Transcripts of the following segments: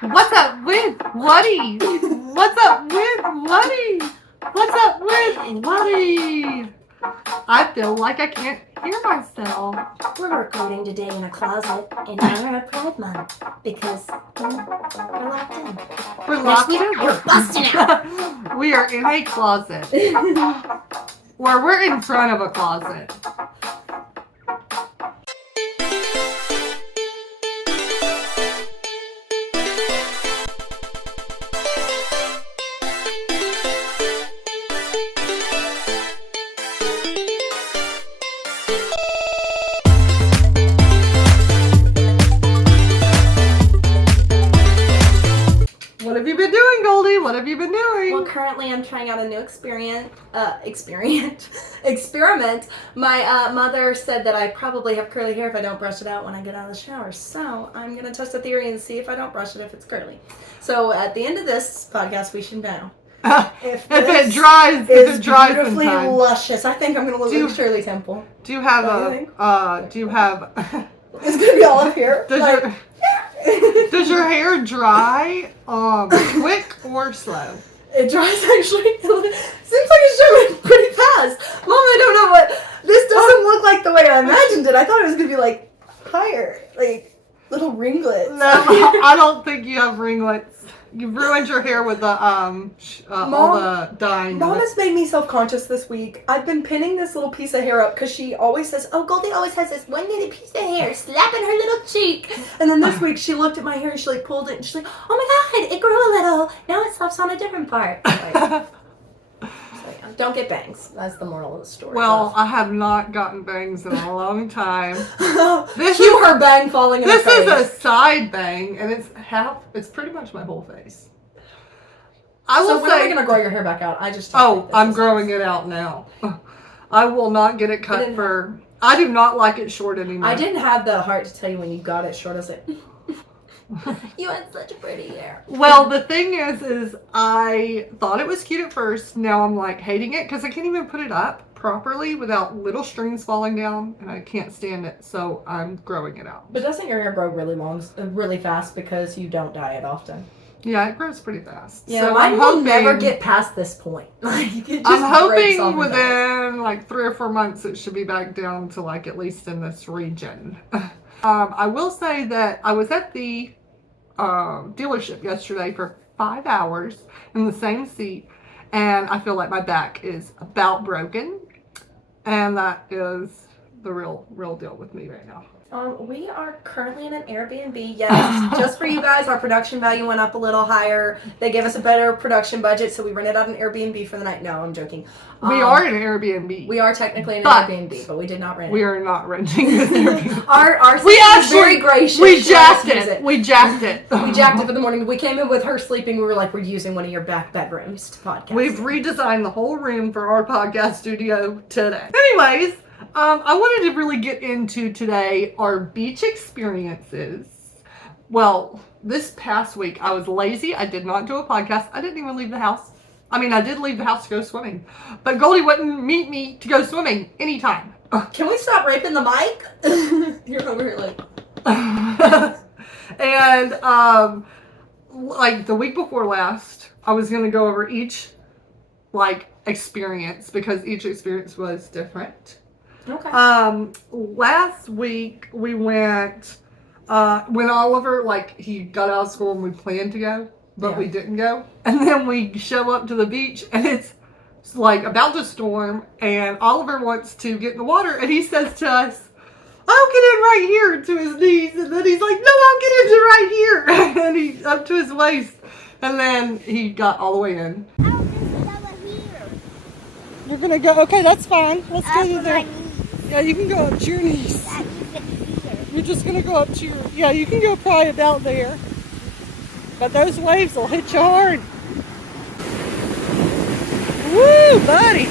What's up with Whatty? What's up with Whatty? What's up with Whatty? I feel like I can't hear myself. We're recording today in a closet in honor of Pride Month because we're locked in. We're locked in. We're busting out. We are in a closet. Or we're in front of a closet. What have you been doing, Goldie? What have you been doing? Well, currently I'm trying out a new experiment. My mother said that I probably have curly hair if I don't brush it out when I get out of the shower. So I'm gonna test the theory and see if I don't brush it if it's curly. So at the end of this podcast, we should know. If it dries beautifully in time. luscious. I think I'm gonna look like Shirley Temple. Do you have It's gonna be all up here. Does your hair dry quick or slow? It dries actually. It seems like it's drying pretty fast. Mom, I don't know what. This doesn't look like the way I imagined it. I thought it was gonna be like higher, like little ringlets. No, I don't think you have ringlets. You've ruined your hair with the all the dyeing. Mom has made me self-conscious this week. I've been pinning this little piece of hair up because she always says, "Oh, Goldie always has this one little piece of hair slapping her little cheek." And then this week she looked at my hair and she like pulled it and she's like, "Oh my God, it grew a little. Now it slaps on a different part." So, don't get bangs. That's the moral of the story. Well, I have not gotten bangs in a long time. Cue her bang falling in the face. This is a side bang, and it's pretty much my whole face. I will when are we gonna grow your hair back out? I'm growing it out now. I will not get it cut for. I do not like it short anymore. I didn't have the heart to tell you when you got it short. I was like, you had such a pretty hair. Well, the thing is I thought it was cute at first. Now I'm like hating it because I can't even put it up properly without little strings falling down, and I can't stand it. So I'm growing it out. But doesn't your hair grow really fast because you don't dye it often? Yeah, it grows pretty fast. Yeah, so mine will never get past this point. I'm hoping within like 3 or 4 months it should be back down to like at least in this region. I will say that I was at the dealership yesterday for 5 hours in the same seat, and I feel like my back is about broken, and that is the real deal with me right now. We are currently in an Airbnb. Yes, just for you guys, our production value went up a little higher. They gave us a better production budget, so we rented out an Airbnb for the night. No, I'm joking. We are in an Airbnb. We are technically in an Airbnb, but we did not rent it. We are not renting this Airbnb. Our we actually very gracious. We jacked it. We jacked it. We jacked it for the morning. We came in with her sleeping. We were like, we're using one of your back bedrooms to podcast. We've redesigned the whole room for our podcast studio today. Anyways, I wanted to really get into today our beach experiences. Well, this past week I was lazy. I did not do a podcast. I didn't even leave the house. I mean, I did leave the house to go swimming, but Goldie wouldn't meet me to go swimming anytime. Can we stop raping the mic? You're over here like. And like the week before last, I was gonna go over each like experience because each experience was different. Okay. Last week we went when Oliver, like, he got out of school and we planned to go, but we didn't go. And then we show up to the beach and it's like about to storm, and Oliver wants to get in the water, and he says to us, "I'll get in right here," to his knees, and then he's like, "No, I'll get into right here," and he's up to his waist, and then he got all the way in. I'll just go here. You're gonna go? Okay, that's fine. Let's go to there. My knees. Yeah, you can go up to your knees. That means that here. You're just gonna go up to your, yeah, you can go probably about there. But those waves will hit you hard. Woo, buddy.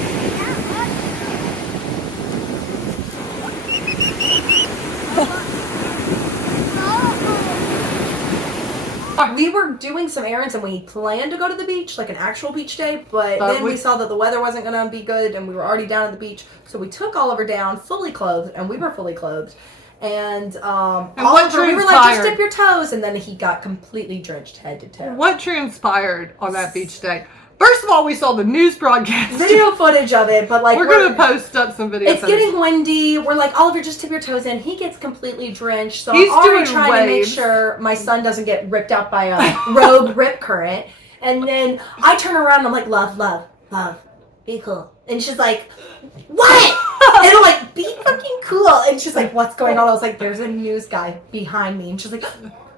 We were doing some errands and we planned to go to the beach, like an actual beach day, but then we saw that the weather wasn't going to be good and we were already down at the beach. So we took Oliver down fully clothed, and we were fully clothed. And what Oliver, we were like, just transpired? dip your toes, and then he got completely drenched head to toe. What transpired on that beach day? First of all, we saw the news broadcast. Video footage of it, but like We're gonna post up some video. It's footage. getting windy. We're like, Oliver, just tip your toes in. He gets completely drenched, so He's I'm already doing trying to make waves. sure my son doesn't get ripped out by a rogue rip current. And then I turn around and I'm like, love, be cool. And she's like, what? And I'm like, be fucking cool. And she's like, what's going on? I was like, there's a news guy behind me. And she's like,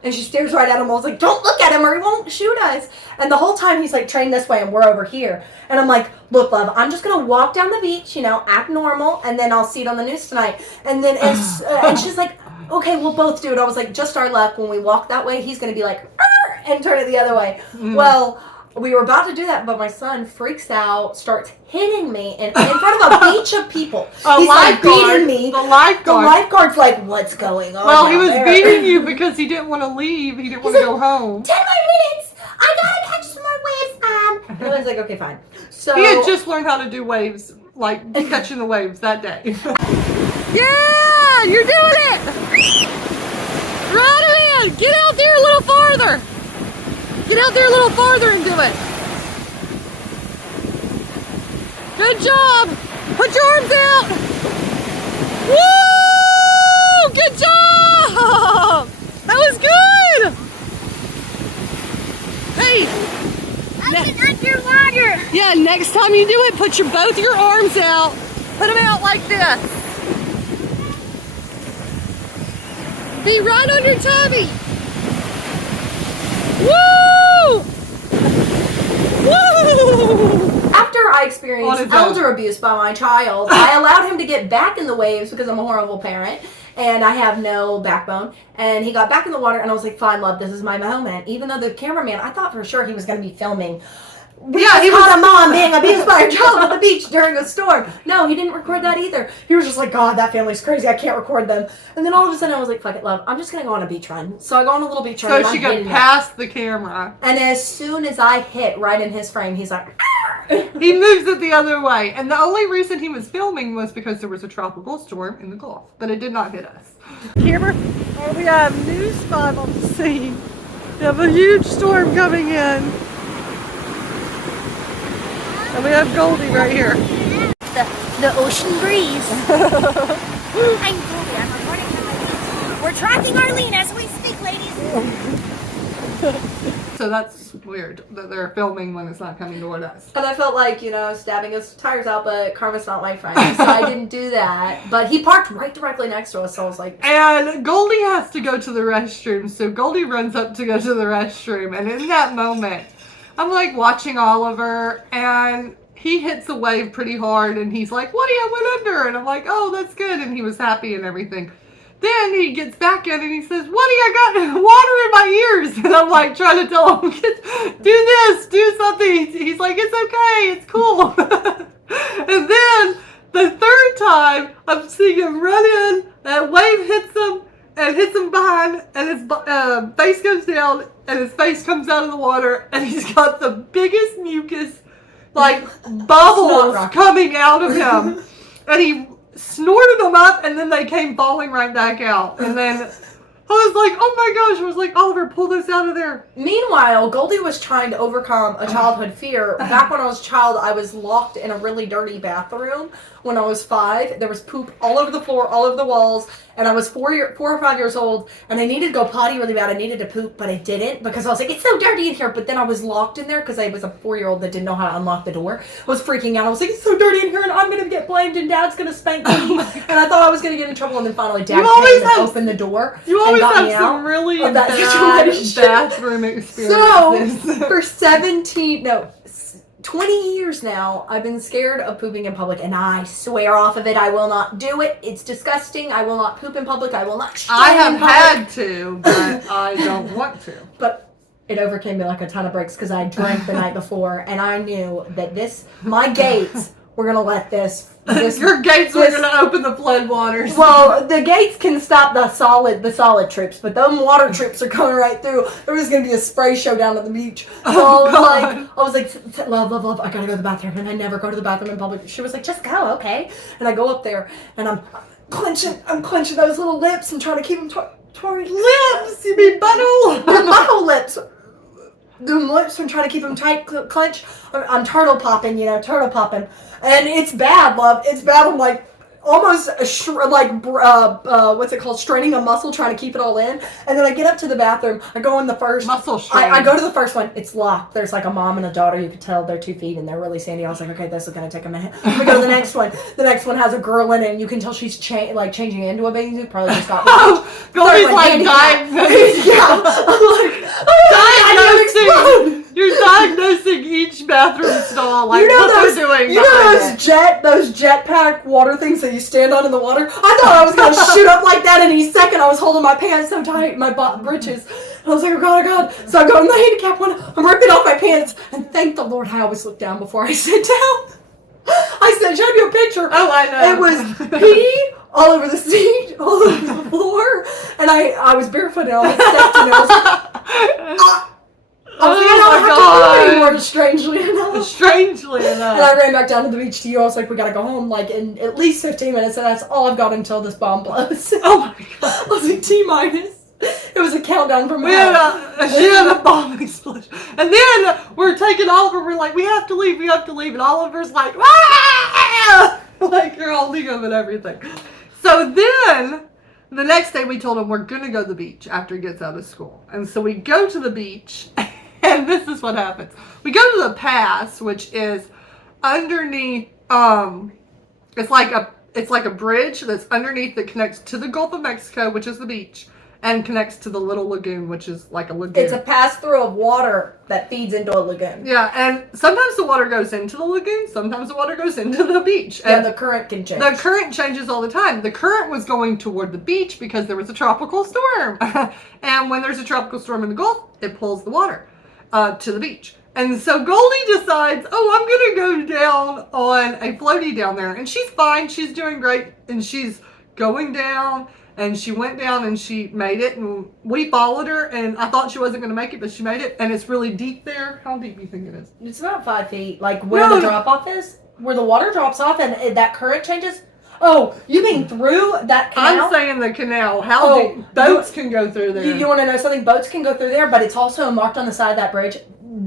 and she stares right at him. I was like, don't look at him or he won't shoot us. And the whole time he's like, train this way and we're over here. And I'm like, look, love, I'm just going to walk down the beach, act normal, and then I'll see it on the news tonight. And then, and she's like, okay, we'll both do it. I was like, just our luck. When we walk that way, he's going to be like, "Arr!" and turn it the other way. Well, we were about to do that, but my son freaks out, starts hitting me in front of a beach of people. He's like beating me. The lifeguard. The lifeguard's like, what's going on? Well, he was there? beating you because he didn't want to leave. He didn't want to go home. 10 more minutes. I gotta catch some more waves. And I was like, okay, fine. So He had just learned how to do waves, like catching the waves that day. Yeah, you're doing it. Run it in. Get out there a little farther. Get out there a little farther and do it. Good job. Put your arms out. Woo! Good job. That was good. Hey. I'm underwater. Yeah, next time you do it, put both your arms out. Put them out like this. Be right under Tommy. Woo! Woo! after I On experienced his elder own. abuse by my child, I allowed him to get back in the waves because I'm a horrible parent and I have no backbone. And he got back in the water and I was like, fine, love, this is my moment. Even though the cameraman, I thought for sure he was going to be filming. We Yeah, he caught was- a mom being abused by her child on the beach during a storm. No, he didn't record that either. He was just like, God, that family's crazy. I can't record them. And then all of a sudden I was like, fuck it, love. I'm just going to go on a beach run. So I go on a little beach run. So and she I'm got hitting it. past the camera. And as soon as I hit right in his frame, he's like, He moves it the other way. And the only reason he was filming was because there was a tropical storm in the Gulf. But it did not hit us. Camera, we have News 5 on the scene. We have a huge storm coming in. And we have Goldie right here. The ocean breeze. I'm Goldie. I'm reporting from the beach. We're tracking Arlene as we speak, ladies. So that's weird that they're filming when it's not coming toward us. And I felt like, stabbing his tires out, but karma's not my friend, so I didn't do that. But he parked right directly next to us, so I was like, And Goldie has to go to the restroom, so Goldie runs up to go to the restroom. And in that moment, I'm like watching Oliver, and he hits a wave pretty hard, and he's like, Whatty, I went under. And I'm like, oh, that's good. And he was happy and everything. Then he gets back in and he says, Whatty, I got water in my ears. And I'm like trying to tell him, do this, do something. He's like, it's okay, it's cool. And then the third time, I'm seeing him run in, that wave hits him and hits him behind, and his face goes down, and his face comes out of the water, and he's got the biggest mucus, like Snot bubbles rocket. coming out of him. And he snorted them up, and then they came falling right back out. And then I was like, oh my gosh. I was like, Oliver, pull this out of there. Meanwhile, Goldie was trying to overcome a childhood fear. Back when I was a child, I was locked in a really dirty bathroom when I was 5. There was poop all over the floor, all over the walls, and I was 4 or 5 years old, and I needed to go potty really bad. I needed to poop, but I didn't because I was like, it's so dirty in here. But then I was locked in there because I was a 4-year-old that didn't know how to unlock the door. I was freaking out. I was like, it's so dirty in here, and I'm going to get blamed, and Dad's going to spank me. And I thought I was going to get in trouble, and then finally Dad You always came and have- opened the door You and always got have me some out. really of that bad situation. bathroom So, experiences. for 20 years now, I've been scared of pooping in public, and I swear off of it, I will not do it. It's disgusting. I will not poop in public. I will not shit I in have public. had to, but I don't want to. But it overcame me like a ton of bricks because I drank the night before, and I knew that my gates were going to let this Your gates were this- going to open the floodwaters. Well, the gates can stop the solid troops, but them water troops are coming right through. There was gonna be a spray show down at the beach. So Oh, I was like, love, I gotta go to the bathroom, and I never go to the bathroom in public. She was like, just go, okay? And I go up there, and I'm I'm clenching those little lips and trying to keep them toward Lips? You mean butthole? my whole lips. The lips, I'm trying to keep them tight, clench. I'm turtle popping, and it's bad, love. It's bad. I'm like almost what's it called? Straining a muscle, trying to keep it all in. And then I get up to the bathroom. I go in the first muscle strain. I go to the first one. It's locked. There's like a mom and a daughter. You could tell they're 2 feet and they're really sandy. I was like, okay, this is gonna take a minute. We go to the next one. The next one has a girl in it, and you can tell she's changing into a bathing suit. Probably just got. Goldie's like diagnosing. Yeah, I'm like, diagnosing. You're diagnosing each bathroom stall, like what they're doing. You know those jetpack water things that you stand on in the water? I thought I was gonna shoot up like that any second. I was holding my pants so tight, my britches. And I was like, oh god. So I go in the handicap one. I'm ripping off my pants, and thank the Lord I always look down before I sit down. I said, showed you a picture. Oh, I know. It was pee all over the seat, all over the floor, and I was barefoot and I stepped in it. I was like, I don't have to do anymore, strangely enough. And I ran back down to the beach to you. I was like, we gotta go home, like, in at least 15 minutes, and that's all I've got until this bomb blows. Oh my god. I was like, T-minus. It was a countdown from she had a bomb explosion. And then we're taking Oliver, we're like, we have to leave. And Oliver's like, ah! Like, you're holding him and everything. So then, the next day we told him we're gonna go to the beach after he gets out of school. And so we go to the beach, and this is what happens. We go to the pass, which is underneath, it's like a bridge that's underneath that connects to the Gulf of Mexico, which is the beach, and connects to the little lagoon, which is like a lagoon. It's a pass-through of water that feeds into a lagoon. Yeah, and sometimes the water goes into the lagoon, sometimes the water goes into the beach. And the current can change. The current changes all the time. The current was going toward the beach because there was a tropical storm. And when there's a tropical storm in the Gulf, it pulls the water to the beach. And so Goldie decides, I'm going to go down on a floaty down there. And she's fine. She's doing great. And she's going down. And she went down and she made it. And we followed her. And I thought she wasn't going to make it, but she made it. And it's really deep there. How deep do you think it is? It's about 5 feet. Like where the drop-off is? Where the water drops off and that current changes? Oh, you mean through that canal? I'm saying the canal. How deep? Boats can go through there. You want to know something? Boats can go through there, but it's also marked on the side of that bridge.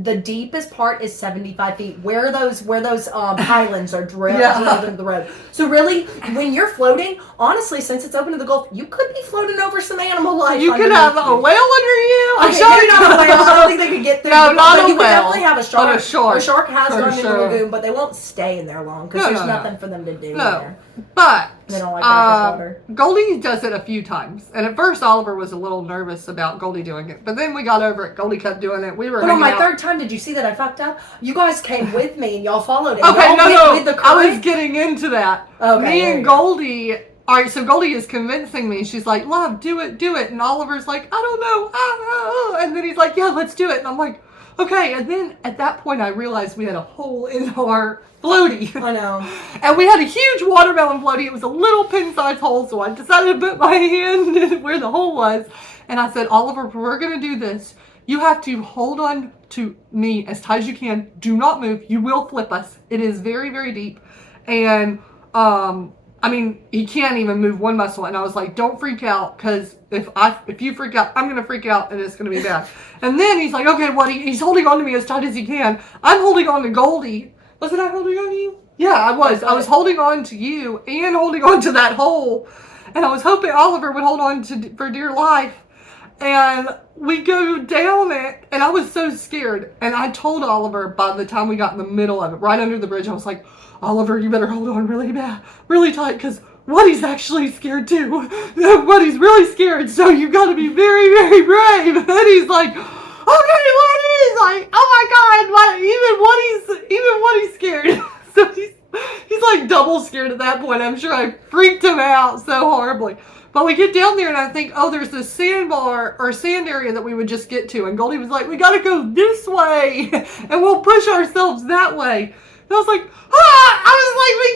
The deepest part is 75 feet. Where those highlands are drilled into the road. So really, when you're floating, honestly, since it's open to the Gulf, you could be floating over some animal life. You could have a whale under you. Okay, maybe not a whale. I don't think they could get through. No, not a whale. You could definitely have a shark. But a shark. A shark has gone in the lagoon, but they won't stay in there long because there's nothing for them to do there. But they don't like water. Goldie does it a few times, and at first Oliver was a little nervous about Goldie doing it, but then we got over it. Goldie kept doing it. We were. But on my third time, did you see that I fucked up? You guys came with me and y'all followed it. Okay, y'all no. I was getting into that. Okay, me and Goldie. All right, so Goldie is convincing me. She's like, "Love, do it." And Oliver's like, "I don't know." And then he's like, "Yeah, let's do it." And I'm like, "Okay." And then at that point, I realized we had a hole in our floaty. I know. And we had a huge watermelon floaty. It was a little pin-sized hole, so I decided to put my hand where the hole was. And I said, Oliver, we're going to do this. You have to hold on to me as tight as you can. Do not move. You will flip us. It is very, very deep. And, he can't even move one muscle. And I was like, don't freak out, because if you freak out, I'm going to freak out, and it's going to be bad. And then he's like, okay, Whatty, he's holding on to me as tight as he can. I'm holding on to Goldie. Wasn't I holding on to you? Yeah, I was. I was holding on to you and holding on to that hole. And I was hoping Oliver would hold on for dear life. And we go down it, and I was so scared. And I told Oliver by the time we got in the middle of it, right under the bridge, I was like, Oliver, you better hold on really bad, really tight, because Whatty's actually scared too. Whatty's really scared, so you got to be very, very brave. And he's like, okay, Whatty's like, oh my God, even Whatty's scared. So he's like double scared at that point. I'm sure I freaked him out so horribly. But we get down there and I think, there's this sandbar or sand area that we would just get to. And Goldie was like, we got to go this way and we'll push ourselves that way. And I was like, we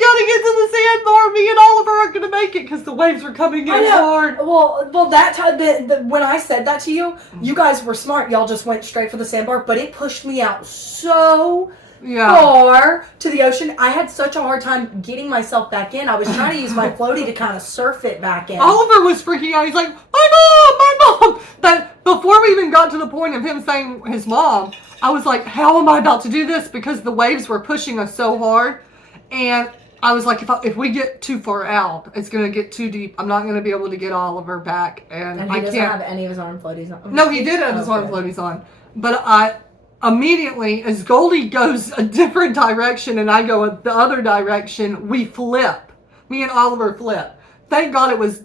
got to get to the sandbar. Me and Oliver aren't going to make it because the waves were coming in hard. Well, that time, when I said that to you, you guys were smart. Y'all just went straight for the sandbar, but it pushed me out so far to the ocean. I had such a hard time getting myself back in. I was trying to use my floaty to kind of surf it back in. Oliver was freaking out. He's like, my mom. But before we even got to the point of him saying his mom, I was like, how am I about to do this? Because the waves were pushing us so hard. And I was like, if we get too far out, it's going to get too deep. I'm not going to be able to get Oliver back. And he I doesn't can't have any of his arm floaties on. No, he did have his arm floaties on. But I immediately, as Goldie goes a different direction and I go the other direction, we flip. Me and Oliver flip. Thank God it was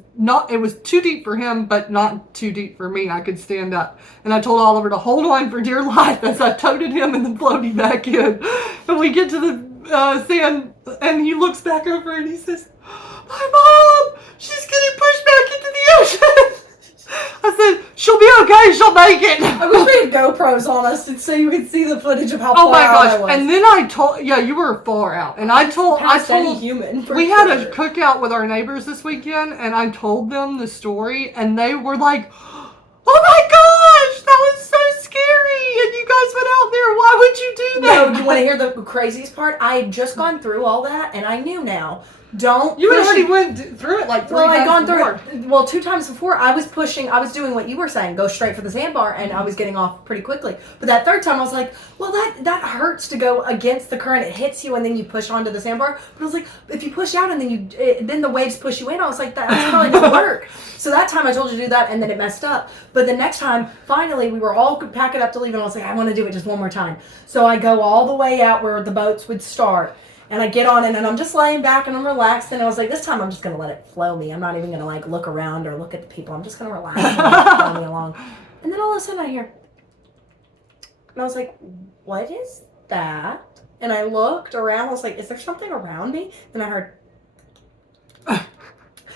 too deep for him, but not too deep for me. I could stand up. And I told Oliver to hold on for dear life as I toted him and the floaty back in. And we get to the sand, and he looks back over and he says, my mom, she's getting pushed back into the ocean. I said, she'll be okay, she'll make it. I wish we had GoPros on us so you could see the footage of how oh far my out gosh. I was. And then I told, you were far out. And I told any human. We had a cookout with our neighbors this weekend, and I told them the story, and they were like, oh my gosh, that was so scary. And you guys went out there. Why would you do that? No, you want to hear the craziest part? I had just gone through all that, and I knew now. Don't You push already went through it like 3 Well, times I'd gone before. through it. Well, 2 times before, I was doing what you were saying, go straight for the sandbar, and I was getting off pretty quickly. But that third time, I was like, well, that hurts to go against the current. It hits you, and then you push onto the sandbar. But I was like, if you push out, and then the waves push you in, I was like, that's probably going to work. So that time, I told you to do that, and then it messed up. But the next time, finally, we were all packing up to leave, and I was like, I want to do it just one more time. So I go all the way out where the boats would start. And I get on it, and I'm just laying back, and I'm relaxed. And I was like, this time I'm just going to let it flow me. I'm not even going to, like, look around or look at the people. I'm just going to relax and let it flow me along. And then all of a sudden I hear, and I was like, what is that? And I looked around. I was like, is there something around me? And I heard,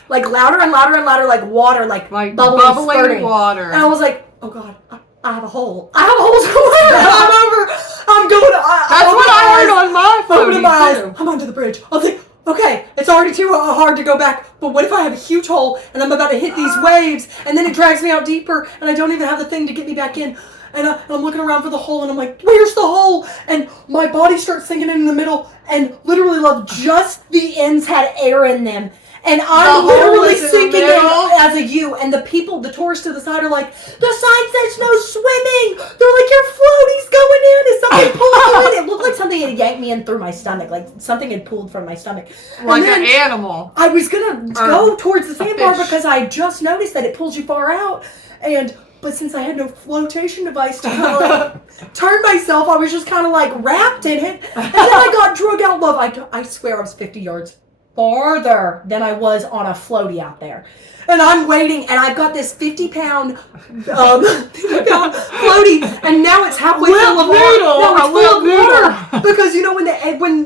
like, louder and louder and louder, like water, like bubbling spurting. Water. And I was like, oh, God, I have a hole. I have a hole somewhere. I'm going to... That's what I heard on my phone. Opening my eyes. I'm under the bridge. I was like, okay, it's already too hard to go back, but what if I have a huge hole and I'm about to hit these waves and then it drags me out deeper and I don't even have the thing to get me back in? And I'm looking around for the hole and I'm like, where's the hole? And my body starts sinking in the middle and literally, love, just the ends had air in them. And I'm literally sinking in as a U. And the people, the tourists to the side are like, the sign says no swimming. They're like, your floaty's going in. Is something pulling you in? It looked like something had yanked me in through my stomach. Like something had pulled from my stomach. Like an animal. I was going to go towards the sandbar because I just noticed that it pulls you far out. But since I had no flotation device to kind of like turn myself, I was just kind of like wrapped in it. And then I got drug out, love. I swear I was 50 yards farther than I was on a floaty out there. And I'm waiting, and I've got this 50-pound floaty, and now it's halfway full of water. No, it's full of water. Because, you know, when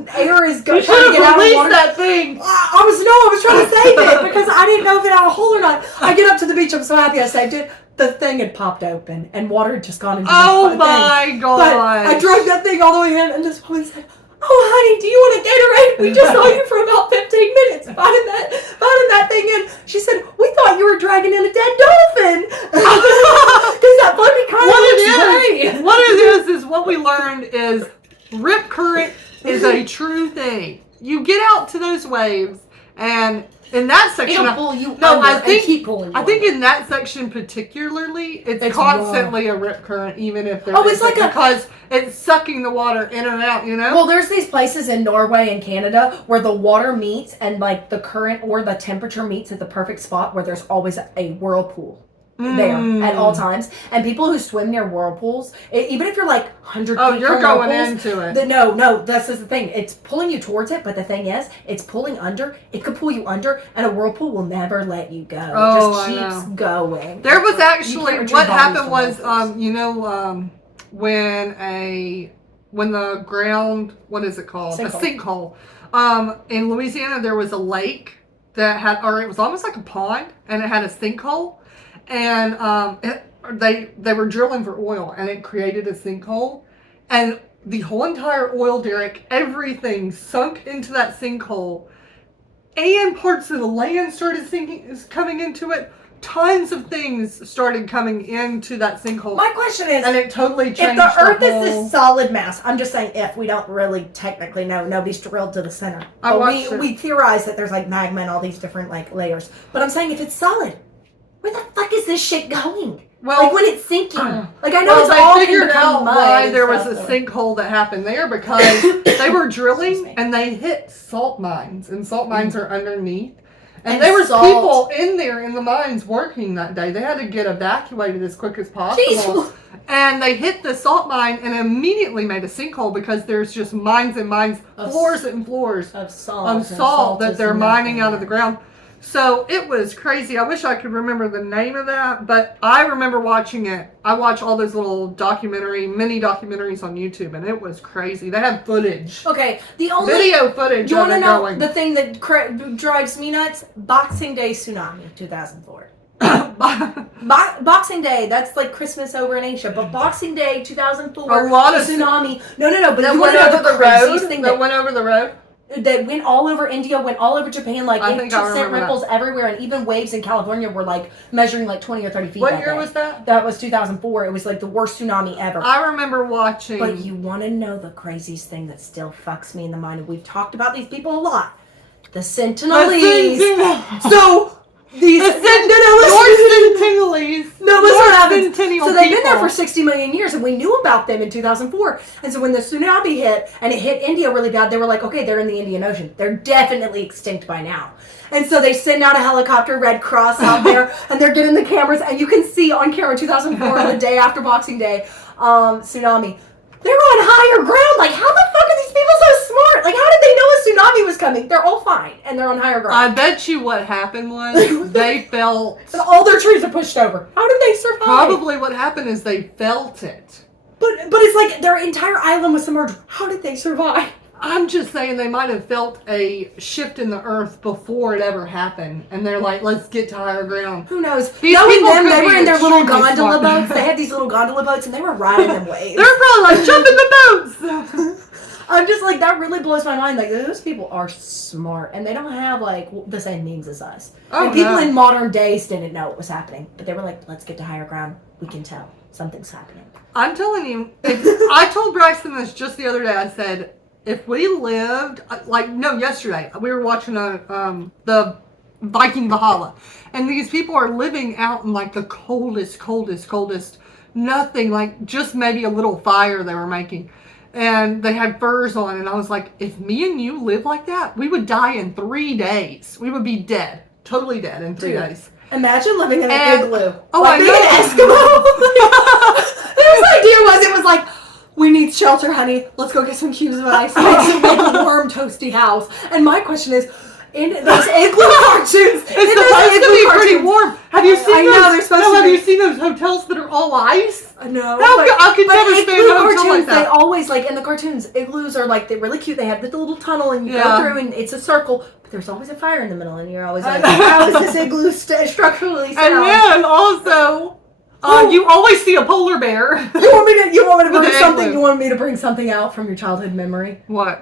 air is trying to get out of water. That thing. I was trying to save it, because I didn't know if it had a hole or not. I get up to the beach, I'm so happy I saved it. The thing had popped open, and water had just gone into the thing. Oh my God. But I dragged that thing all the way in, and this woman said, oh, honey, do you want a Gatorade? We just saw you for about 15 minutes finding that thing in. She said, we thought you were dragging in a dead dolphin. Because that floaty kind of looks gray. What it is what we learned is rip current is a true thing. You get out to those waves, and in that section, it'll pull you under and keep pulling you I think in that section particularly, it's constantly a rip current, even if there because it's sucking the water in and out, you know? Well, there's these places in Norway and Canada where the water meets and like the current or the temperature meets at the perfect spot where there's always a whirlpool. There at all times, and people who swim near whirlpools, even if you're like 100 feet you're from going whirlpools, into it. No, that's the thing. It's pulling you towards it, but the thing is, it's pulling under. It could pull you under, and a whirlpool will never let you go. Oh, it just keeps going. There was actually what happened was, when the ground, what is it called? Sinkhole. A sinkhole. In Louisiana, there was a lake that had, or it was almost like a pond, and it had a sinkhole. And they were drilling for oil, and it created a sinkhole. And the whole entire oil derrick, everything sunk into that sinkhole. And parts of the land started coming into it. tons of things started coming into that sinkhole. My question is, and it totally changed if the Earth whole... is this solid mass, I'm just saying if, we don't really technically know. Nobody's drilled to the center. But we theorize that there's like magma and all these different like layers. But I'm saying if it's solid, where the fuck is this shit going? Well, like when it's sinking. Like I know it's they all figured out why there was a stuff, sinkhole that happened there because they were drilling and they hit salt mines, and salt mines are underneath. And there was people in there in the mines working that day. They had to get evacuated as quick as possible. Jeez. And they hit the salt mine and immediately made a sinkhole because there's just mines and mines, floors and floors of salt that they're mining out of the ground. So it was crazy. I wish I could remember the name of that, but I remember watching it. I watch all those little mini documentaries on YouTube, and it was crazy. They had footage. Okay, the only video footage. You want to know going. The thing that drives me nuts? Boxing Day tsunami, 2004. Boxing Day, that's like Christmas over in Asia, but Boxing Day, 2004, a lot of tsunami. No, but that you went want to know over the craziest thing that went over the road. That went all over India, went all over Japan, like it just sent ripples everywhere, and even waves in California were like measuring like 20 or 30 feet. What year was that? That was 2004. It was like the worst tsunami ever. I remember watching. But you want to know the craziest thing that still fucks me in the mind, and we've talked about these people a lot. The Sentinelese. So these Sentinelese. No, listen what happened. So they've been there for 60 million years, and we knew about them in 2004. And so when the tsunami hit, and it hit India really bad, they were like, okay, they're in the Indian Ocean. They're definitely extinct by now. And so they send out a helicopter, Red Cross out there, and they're getting the cameras, and you can see on camera 2004, the day after Boxing Day, tsunami. They're on higher ground. Like, how the fuck are these people so smart? Like, how did they know a tsunami was coming? They're all fine, and they're on higher ground. I bet you what happened was they felt... And all their trees are pushed over. How did they survive? Probably what happened is they felt it. But it's like their entire island was submerged. How did they survive? I'm just saying they might have felt a shift in the earth before it ever happened. And they're like, let's get to higher ground. Who knows? These Knowing them, people they were in their little extremely gondola smart. boats. They had these little gondola boats, and they were riding them waves. They're probably like, jump in the boats! I'm just like, that really blows my mind. Like, those people are smart, and they don't have, like, the same means as us. Oh, and people no. in modern days didn't know what was happening. But they were like, let's get to higher ground. We can tell. Something's happening. I'm telling you, I told Braxton this just the other day. I said, if we lived, yesterday, we were watching the Viking Valhalla, and these people are living out in like the coldest, nothing, like just maybe a little fire they were making, and they had furs on, and I was like, if me and you live like that, we would die in 3 days. We would be dead, totally dead in 3 days. Imagine living in an igloo. Oh, like being an Eskimo. Whose idea was it? Was like, we need shelter, honey. Let's go get some cubes of ice and make a warm, toasty house. And my question is, in those igloo cartoons, it's supposed to be pretty warm. Have you seen those? They're supposed to be. Have you seen those hotels that are all ice? No. I could never stay in a hotel cartoons, like that. They always, like in the cartoons, igloos are like, they're really cute. They have the little tunnel and you go through and it's a circle. But there's always a fire in the middle and you're always like, how is this igloo structurally sound? And then also... you always see a polar bear. You want me to bring something? You want me to bring something out from your childhood memory? What?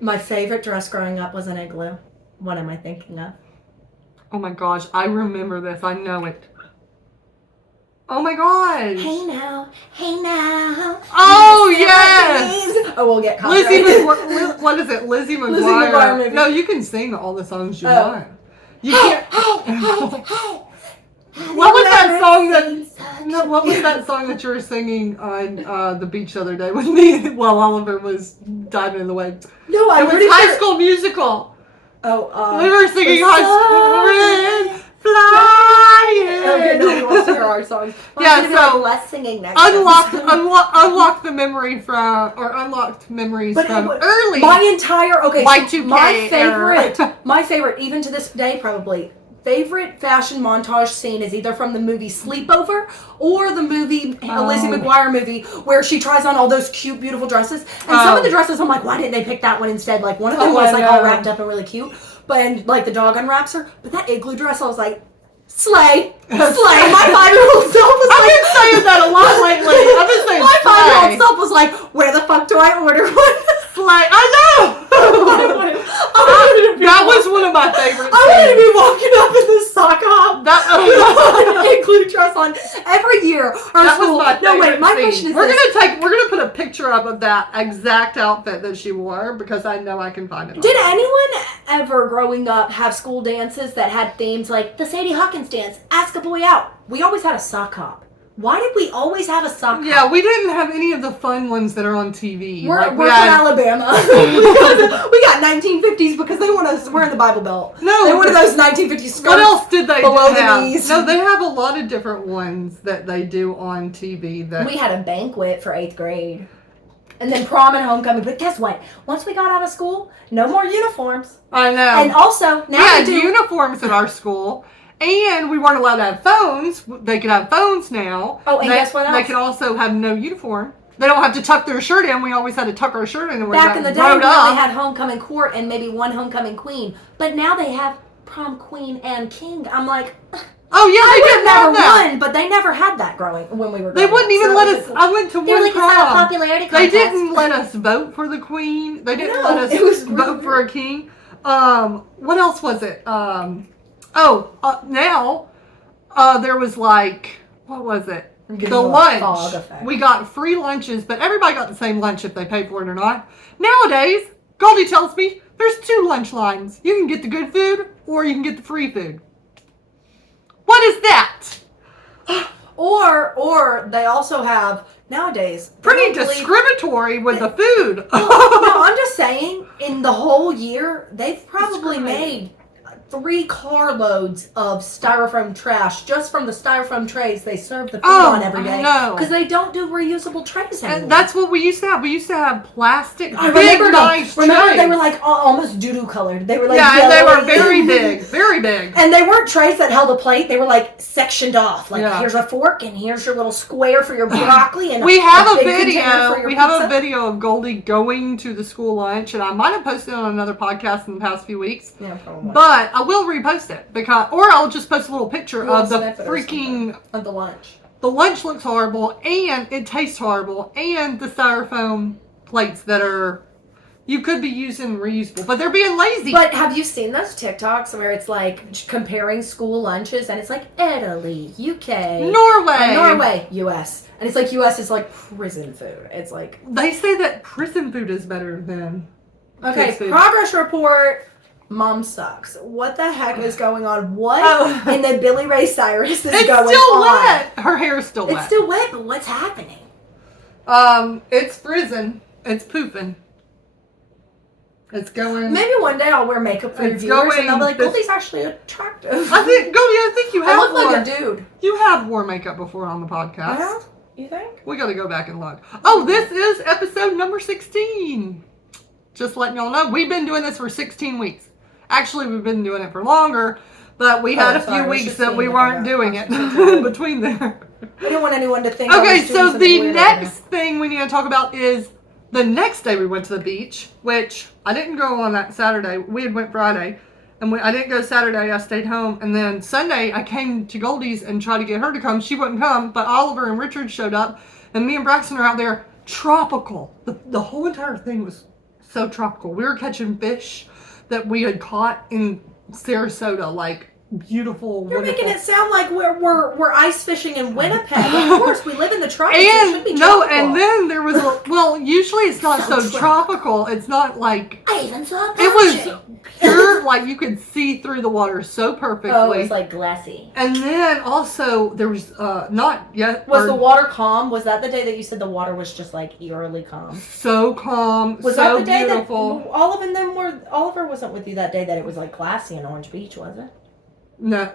My favorite dress growing up was an igloo. What am I thinking of? Oh my gosh, I remember this. I know it. Oh my gosh. Hey now, hey now. Oh yes. Oh, we'll get copyrighted. What is it? Lizzie McGuire. Lizzie McGuire movie. No, you can sing all the songs you want. You can't. What was that song What was that song that you were singing on the beach the other day with me while Oliver was diving in the waves? No, I'm pretty sure. High School Musical. Oh, we were singing High School Flying. Okay, no one wants to hear our songs. Yeah, so less singing next. unlocked the memory from, or unlocked memories from early. My entire Y2K my favorite, even to this day probably. Favorite fashion montage scene is either from the movie Sleepover or the movie Lizzie McGuire movie where she tries on all those cute, beautiful dresses. And some of the dresses, I'm like, why didn't they pick that one instead? Like one of them was like all wrapped up and really cute, and like the dog unwraps her. But that igloo dress, I was like, slay. My 5-year-old self was I've been saying that a lot lately. I've been saying my 5-year-old self was like, where the fuck do I order one? Slay. I know. That was one of my favorites. I wanted to be walking up in the sock hop. on every year. Our That school. was my No, wait. favorite My scene. question is we're this. gonna put a picture up of that exact outfit that she wore because I know I can find it. Did anyone ever growing up have school dances that had themes like the Sadie Hawkins dance, Ask a Boy Out? We always had a sock hop. Why did we always have a sock hop? Yeah, we didn't have any of the fun ones that are on TV. We're we from Alabama. we got 1950s because they want us wearing the Bible Belt. No, they wanted those 1950s skirts. What else did they below have? the knees. No, they have a lot of different ones that they do on TV. That We had a banquet for 8th grade. And then prom and homecoming. But guess what? Once we got out of school, no more uniforms. I know. And also, now we had do uniforms at our school. And we weren't allowed to have phones. They could have phones now. Oh, and guess what else? They could also have no uniform. They don't have to tuck their shirt in. We always had to tuck our shirt in. Back in the day, we only had homecoming court and maybe one homecoming queen. But now they have prom queen and king. I'm like, oh yeah, I they would didn't have have never that. won, but they never had that when we were growing They wouldn't up. even So let it us. was- I went to They were one like, it's not a prom. popularity They contest. didn't let us vote for the queen. They didn't No, let us it was vote weird. for a king. What else was it? Now there was like, what was it? I'm getting The a little fog lunch. effect. We got free lunches, but everybody got the same lunch if they paid for it or not. Nowadays, Goldie tells me there's 2 lunch lines. You can get the good food or you can get the free food. What is that? Or they also have nowadays. I Pretty don't believe- discriminatory with the food. No, I'm just saying, in the whole year, they've probably made 3 carloads of styrofoam trash just from the styrofoam trays they serve the food on every day. No. Because they don't do reusable trays anymore. And that's what we used to have. We used to have plastic, I big, remember nice Remember trays. they were like almost doo-doo colored. They were like yeah, and they were yellowy. very big, very big. And they weren't trays that held a plate. They were like sectioned off. Like Yeah. here's a fork and here's your little square for your broccoli and We have a big container video. for your We have a pizza. video of Goldie going to the school lunch, and I might have posted it on another podcast in the past few weeks. Yeah, probably. But I will repost it or I'll just post a little picture Little of the snippet or freaking. of the lunch. The lunch looks horrible, and it tastes horrible, and the styrofoam plates that are. You could be using reusable, but they're being lazy. But have you seen those TikToks where it's like comparing school lunches and it's like Italy, UK, Norway, US. And it's like US is like prison food. It's like, They say that prison food is better than okay, kids' food. progress report. Mom sucks. What the heck is going on? What Oh. in the Billy Ray Cyrus is It's going still on? wet. Her hair is still It's wet. still wet, but what's happening? It's frizzing. It's pooping. It's going. Maybe one day I'll wear makeup for your It's viewers and they'll be going like, this- Goldie's actually attractive. I think you I have look worn. like a dude. You have worn makeup before on the podcast. Yeah? You think? We got to go back and look. Oh, this is episode number 16. Just letting y'all know, we've been doing this for 16 weeks. Actually, we've been doing it for longer, but we had a few weeks that we weren't doing it in between there. I don't want anyone to think. I Okay, was doing so something the weird next thing we need to talk about is the next day we went to the beach, which I didn't go on that Saturday. We had went Friday, and I didn't go Saturday. I stayed home, and then Sunday I came to Goldie's and tried to get her to come. She wouldn't come, but Oliver and Richard showed up, and me and Braxton are out there. Tropical. The whole entire thing was so tropical. We were catching fish that we had caught in Sarasota, like beautiful. You're wonderful. making it sound like we're ice fishing in Winnipeg. Of course, we live in the tropics. It should And be no, tropical. and then there was usually it's not so So tropical. It's not like I even saw a it was pouch. pure, like you could see through the water so perfectly. Oh, it was like glassy. And then also there was not yet Was or the water calm? Was that the day that you said the water was just like eerily calm? so calm, Was so that the day beautiful. that Oliver wasn't with you that day that it was like glassy in Orange Beach, was it? No.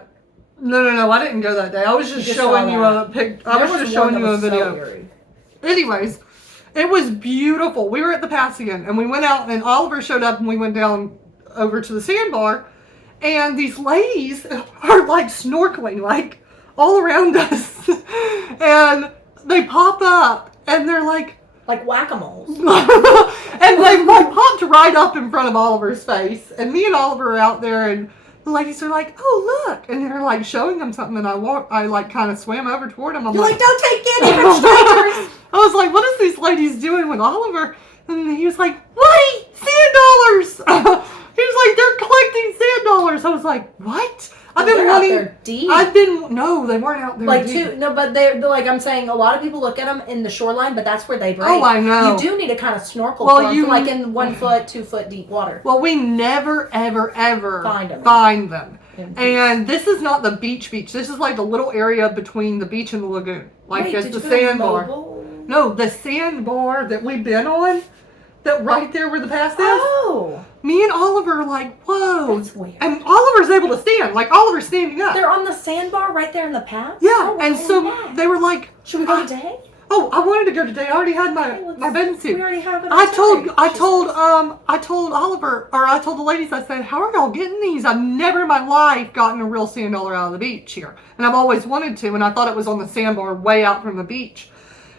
I didn't go that day. I was just You just showing saw you that. a pic. I There was just one showing that you a was so video. eerie. Anyways, it was beautiful. We were at the Passaian, and we went out, and Oliver showed up, and we went down over to the sandbar, and these ladies are like snorkeling, like all around us, and they pop up, and they're like, Like whack-a-moles. and they like popped right up in front of Oliver's face, and me and Oliver are out there, and the ladies are like, "Oh, look!" and they're like showing him something, and I like kind of swam over toward him. I'm You're like, like, don't take candy from strangers. I was like, "What is these ladies doing with Oliver?" And he was like, "Whatty, sand dollars!" He was like, "They're collecting sand dollars." I was like, "What?" I've been they're wanting. out there deep. No, they weren't out there Like deep. but they're like I'm saying. A lot of people look at them in the shoreline, but that's where they break. Oh, I know. You do need to kind of snorkel Well, for 'em, you- like in 1 foot, 2 foot deep water. Well, we never, ever, ever Find them. In And this is not the beach. This is like the little area between the beach and the lagoon. Like Wait, it's did the you go sandbar. mobile? No, the sandbar that we've been on, that right there where the path is. Oh, Me and Oliver are like, whoa. that's weird. And Oliver's able to stand. Like Oliver's standing up. They're on the sandbar right there in the path. Yeah, Oh, and so yeah. they were like, Should we go today? oh, I wanted to go today. I already had Hey, my bathing suit. We already have it. I told outside. Oliver, or I told the ladies, I said, how are y'all getting these? I've never in my life gotten a real sand dollar out of the beach here. And I've always wanted to, and I thought it was on the sandbar way out from the beach.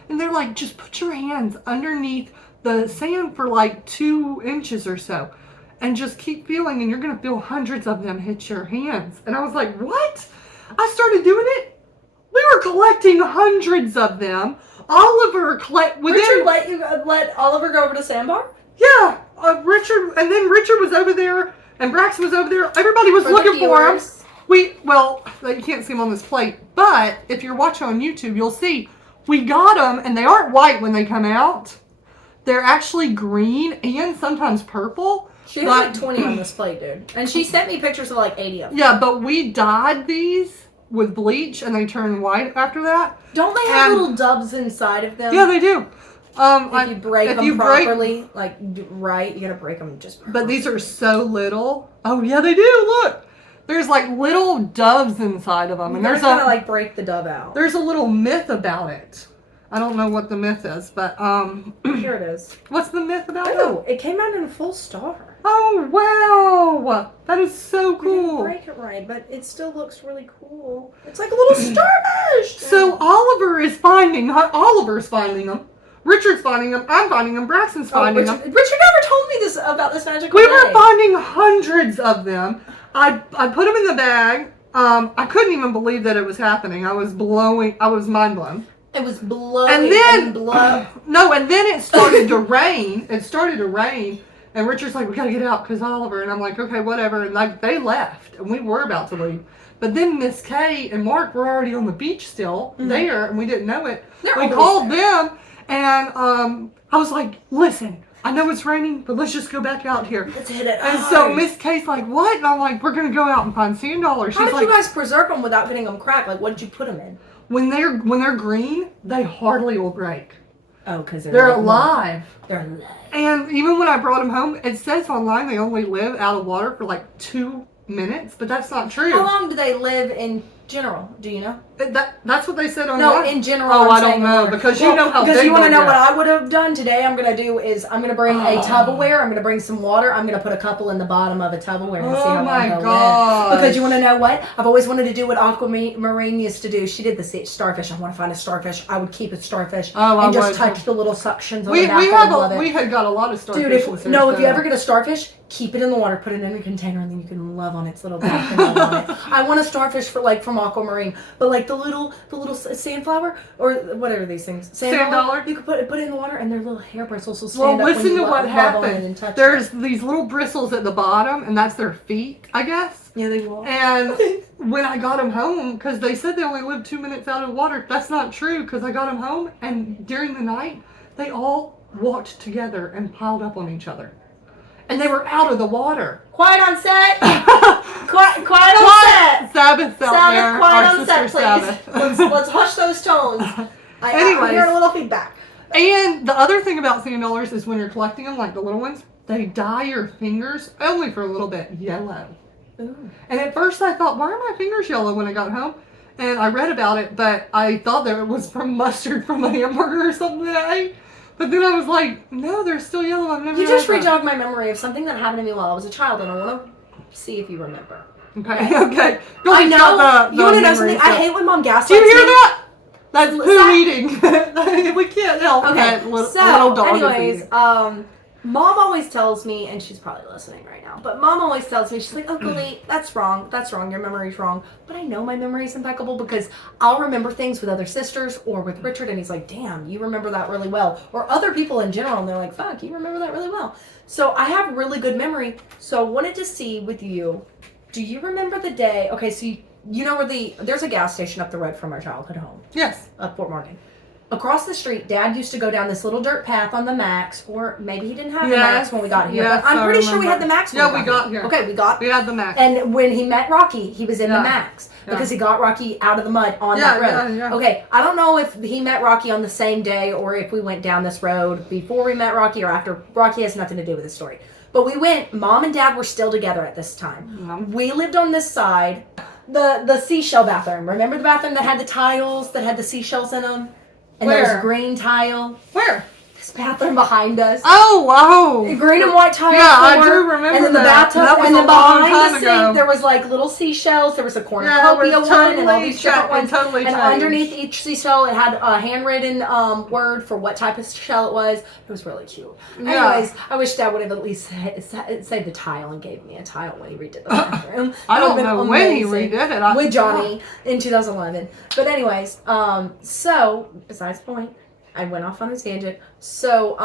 And they're like, just put your hands underneath the sand for like 2 inches or so. And just keep feeling, and you're going to feel hundreds of them hit your hands. And I was like, what? I started doing it. We were collecting hundreds of them. Oliver Richard let Oliver go over to sandbar? Yeah, Richard, and then Richard was over there, and Braxton was over there. Everybody was For the looking for him. viewers. You can't see him on this plate, but if you're watching on YouTube, you'll see we got them, and they aren't white when they come out. They're actually green and sometimes purple. She has like 20 on this plate, dude. And she sent me pictures of like 80 of them. Yeah, but we dyed these with bleach, and they turn white after that. Don't they have And- little dubs inside of them? Yeah, they do. If you break them properly, right, you gotta break them just properly. But these are so little. Oh, yeah, they do. Look. There's like little doves inside of them. And there's kind of like break the dove out. there's a little myth about it. I don't know what the myth is, but Here it is. what's the myth about Oh, it? it came out in a full star. Oh, wow. That is so We didn't cool. break it right, but it still looks really cool. It's like a little starfish. So Oliver's finding them. Richard's finding them. I'm finding them. Braxton's finding Richard them. never told me this about this magical We day. were finding hundreds of them. I put them in the bag. I couldn't even believe that it was happening. I was mind blown. It was blowing And then, blow. no, and then it started to rain. And Richard's like, we gotta get out because Oliver. And I'm like, okay, whatever. And like they left, and we were about to leave. But then Miss Kay and Mark were already on the beach still there, and we didn't know it. They're We always called there. them, and I was like, listen, I know it's raining, but let's just go back out here. Let's hit it. And so Miss Kay's like, what? And I'm like, we're gonna go out and find sand dollars. How She's did like, you guys preserve them without getting them cracked? Like, what did you put them in? when they're green, they hardly will break. Oh, because They're alive. They're alive. And even when I brought them home, it says online they only live out of water for like 2 minutes, but that's not true. How long do they live in general? Do you know? That's what they said online. No, in general. Oh, I'm I don't saying know water. because you know how Because big you want to they know what get. I would have done today? I'm gonna do is I'm gonna bring a Tupperware. I'm gonna bring some water. I'm gonna put a couple in the bottom of a Tupperware and see Oh how my long they'll gosh. live. Because you want to know what? I've always wanted to do what Aquamarine used to do. She did the starfish. I want to find a starfish. I would keep a starfish Oh, I and just would. touch the little suctions on We the back. we had got a lot of starfish. Dude, if you ever get a starfish, keep it in the water, put it in a container, and then you can love on its little back and love on it. I want a starfish from Aquamarine, but like the little sandflower or whatever these things, Sand dollar? you could put it in the water, and their little hair bristles will stand Well, up when listen you to what love on it and happened. touch There's these little bristles at the bottom, and that's their feet, I guess. it. Yeah, they will. And when I got them home, because they said they only lived 2 minutes out of water, that's not true. Because I got them home, and during the night, they all walked together and piled up on each other, and they were out of the water. Quiet on set. quiet on set. Sabbath out there. Quiet Our on set, sister please. Sabbath. Let's hush those tones. I'm Anyways. hearing a little feedback. And the other thing about sand dollars is when you're collecting them, like the little ones, they dye your fingers only for a little bit yellow. Ooh. And at first I thought, why are my fingers yellow when I got home? And I read about it, but I thought that it was from mustard from a hamburger or something that I ate. But then I was like, no, they're still yellow. I've never You had just that. rejogged my memory of something that happened to me while I was a child, and I want to see if you remember. Okay, okay. Go I ahead, know. start the You want to know memory something? stuff. I hate when mom gaslights Do you hear me. that? That's What's poo that? eating. We can't help Okay, that little so dog is anyways, eating. mom always tells me, and she's probably listening right now, but mom always tells me, she's like, Uncle Lee, that's wrong, your memory's wrong. But I know my memory's impeccable because I'll remember things with other sisters or with Richard, and he's like, damn, you remember that really well. Or other people in general, and they're like, fuck, you remember that really well. So I have really good memory, so I wanted to see with you Do you remember the day? Okay, so you know where there's a gas station up the road from our childhood home, Yes. Fort Morgan. Across the street, Dad used to go down this little dirt path on the Max, or maybe he didn't have the Max when we got here. Yes, but I'm pretty sure we remember. had the Max when we got here. Okay, We had the Max. And when he met Rocky, he was in the Max because he got Rocky out of the mud on that road. Yeah. Okay, I don't know if he met Rocky on the same day or if we went down this road before we met Rocky or after. Rocky has nothing to do with the story. But we went, Mom and Dad were still together at this time. Mm-hmm. We lived on this side. The seashell bathroom. Remember the bathroom that had the tiles that had the seashells in them? And there was a green tile. Where? This bathroom behind us. Oh, wow. Green and white tile. Yeah, I do remember And then the that. bathtub. That was and then a long behind time the ago. sink, there was like little seashells. There was a cornucopia it was one and all these different totally ones. totally and changed. underneath each seashell, it had a handwritten word for what type of shell it was. It was really cute. Yeah. Anyways, I wish Dad would have at least saved the tile and gave me a tile when he redid the bathroom. I That don't would've know been when he amazing. redid it. With Johnny in 2011. But anyways, so besides the point, I went off on a tangent. So,